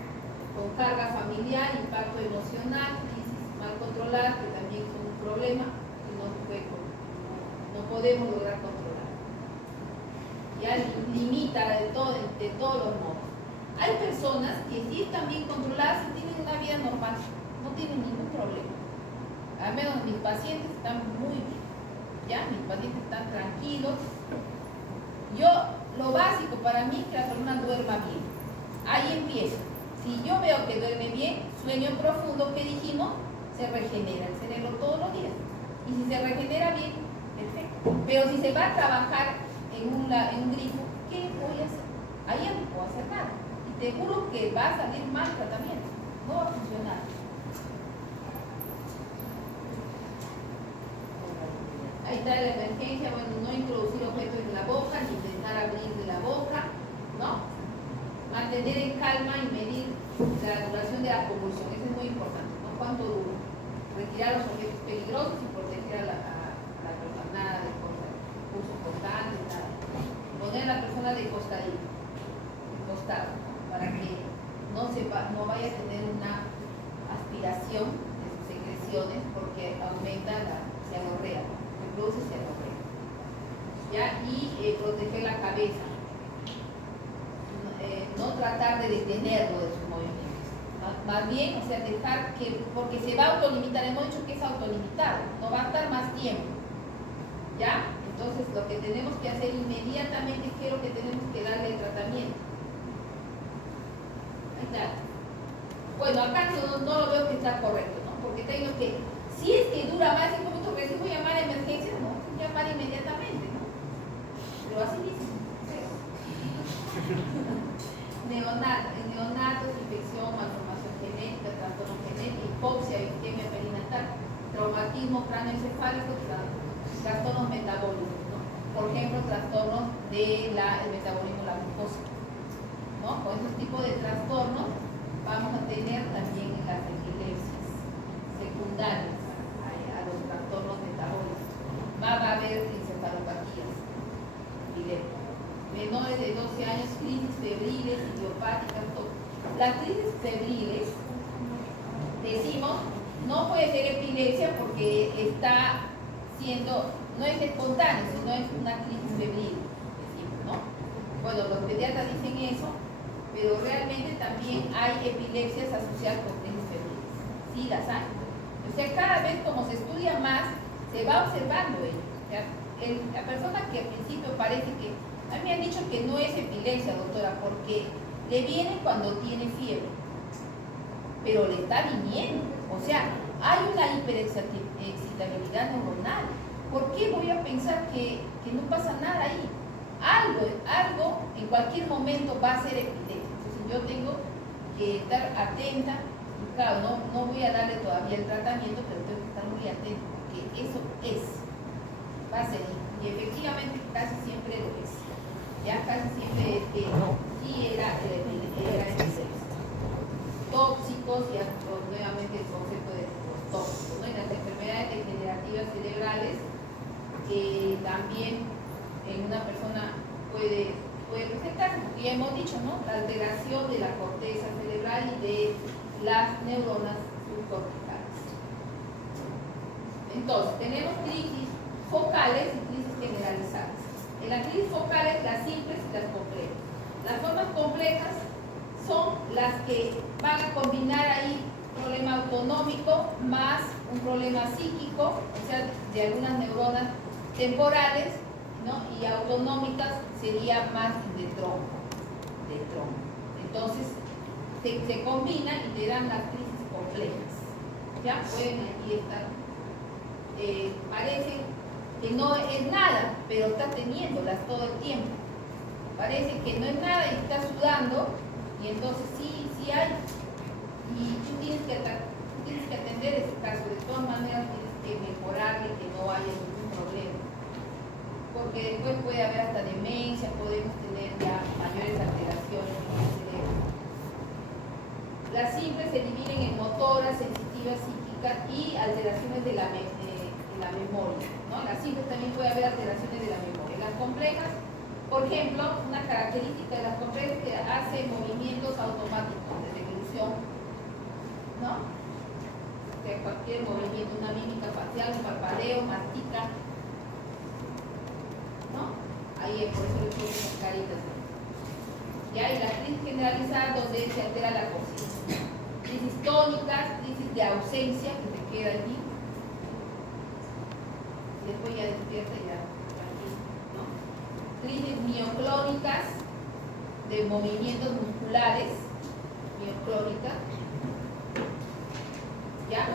con carga familiar, impacto emocional, crisis mal controladas, que también son un problema y no podemos lograr controlar. Ya limita de todos los modos. Hay personas que sí están bien controladas y tienen una vida normal, no tienen ningún problema. Al menos mis pacientes están muy bien, ¿ya? Mis pacientes están tranquilos. Lo básico para mí es que la persona duerma bien. Ahí empiezo. Si yo veo que duerme bien, sueño profundo que dijimos, se regenera el cerebro todos los días. Y si se regenera bien, perfecto. Pero si se va a trabajar en un grifo, ¿qué voy a hacer? Ahí ya no puedo hacer nada. Y te juro que va a salir mal el tratamiento. No va a funcionar. Ahí está la emergencia, bueno, no introducir objetos en la boca, ni intentar abrir de la boca, ¿no? Mantener en calma y medir la duración de la convulsión, eso es muy importante, ¿no? ¿Cuánto dura? Retirar los objetos peligrosos y proteger a la persona, nada de cosas, uso constante, nada. Poner a la persona de costado, ¿no? Para que no vaya a tener una aspiración de sus secreciones porque aumenta se agorrea, produce se agorrea. ¿Ya? Y proteger la cabeza. No tratar de detenerlo de sus movimientos. Más bien, o sea, dejar que, porque se va a autolimitar, hemos dicho que es autolimitado, no va a estar más tiempo. ¿Ya? Entonces, lo que tenemos que hacer inmediatamente, ¿qué es lo que tenemos que darle el tratamiento? Ahí está. Bueno, acá no lo veo que está correcto, ¿no? Porque tengo que, si es que dura más de 5 minutos, recibo llamar a emergencia, no, llamar inmediatamente, ¿no? Pero así dice. Neonatos, infección, malformación genética, trastorno genético, hipoxia, isquemia perinatal, traumatismo cráneoencefálico, trastornos metabólicos, ¿no? Por ejemplo, trastornos del metabolismo de la glucosa, ¿no? Con esos tipos de trastornos vamos a tener también las epilepsias secundarias a los trastornos metabólicos. Va a haber encefalopatías epilépticas. Menores de 12 años, crisis febriles, idiopáticas, todo. Las crisis febriles, decimos, no puede ser epilepsia porque está siendo, no es espontáneo, sino es una crisis febril, decimos, ¿no? Bueno, los pediatras dicen eso, pero realmente también hay epilepsias asociadas con crisis febriles. Sí, las hay. O sea, cada vez como se estudia más, se va observando ello. O sea, la persona que al principio parece que a mí me han dicho que no es epilepsia, doctora, porque le viene cuando tiene fiebre, pero le está viniendo. O sea, hay una hiperexcitabilidad neuronal. ¿Por qué voy a pensar que no pasa nada ahí? Algo en cualquier momento va a ser epilepsia. Entonces yo tengo que estar atenta. Y claro, no voy a darle todavía el tratamiento, pero tengo que estar muy atento, porque eso va a ser. Y efectivamente casi siempre lo es. Ya casi siempre es que sí era epilepsia. Tóxicos, y nuevamente el concepto de tóxicos, ¿no? Y las enfermedades degenerativas cerebrales, que también en una persona puede presentarse, porque ya hemos dicho, ¿no? La alteración de la corteza cerebral y de las neuronas subcorticales. Entonces, tenemos crisis focales y crisis generalizadas. En las crisis focales, las simples y las complejas. Las formas complejas son las que van a combinar ahí un problema autonómico más un problema psíquico, o sea, de algunas neuronas temporales, ¿no? Y autonómicas sería más de tronco. Entonces, se combinan y te dan las crisis complejas. Ya pueden aquí estar. Parece que no es nada, pero está teniéndolas todo el tiempo. Parece que no es nada y está sudando, y entonces sí hay. Y tú tienes que atender ese caso. De todas maneras tienes que mejorarle, que no haya ningún problema. Porque después puede haber hasta demencia, podemos tener ya mayores alteraciones en el cerebro. Las simples se dividen en motoras, sensitivas, psíquicas y alteraciones de la memoria, ¿no? Las simples también puede haber alteraciones de la memoria. Las complejas, por ejemplo, una característica de las complejas es que hace movimientos automáticos de deglución, ¿no? O sea, cualquier movimiento, una mímica facial, un parpadeo, mastica, ¿no? Ahí es por eso le ponen las caritas. Ya, y la crisis generalizada donde se altera la conciencia. Crisis tónicas, crisis de ausencia, que se queda allí, y después ya despierta y ya tranquilo, ¿no? Crisis mioclónicas de movimientos musculares, mioclónica, ¿ya?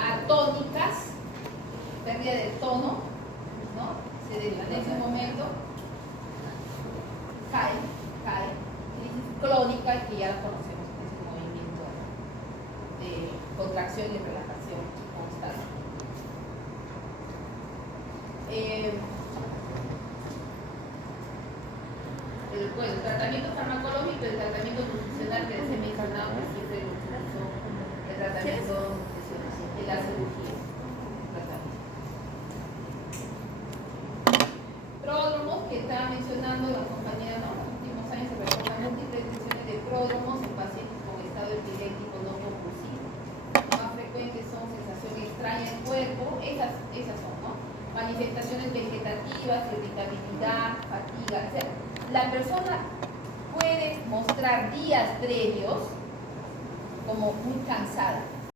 Atónicas, pérdida de tono, ¿no? Se desvanece en ese momento, cae, crisis clónica, que ya la conocemos, que es un movimiento de contracción y relajación constante. El tratamiento farmacológico, el tratamiento nutricional que les he mencionado, que siempre lo utilizo, el tratamiento nutricional y la cirugía. Pródromos, que estaba mencionando la compañera, ¿no? En los últimos años se reportan múltiples lesiones de pródromos en pacientes con estado epiléptico no compulsivo. Lo más frecuentes son sensación extraña en el cuerpo, esas son, ¿no? Manifestaciones vegetativas, irritabilidad, fatiga, etc. La persona puede mostrar días previos como muy cansada,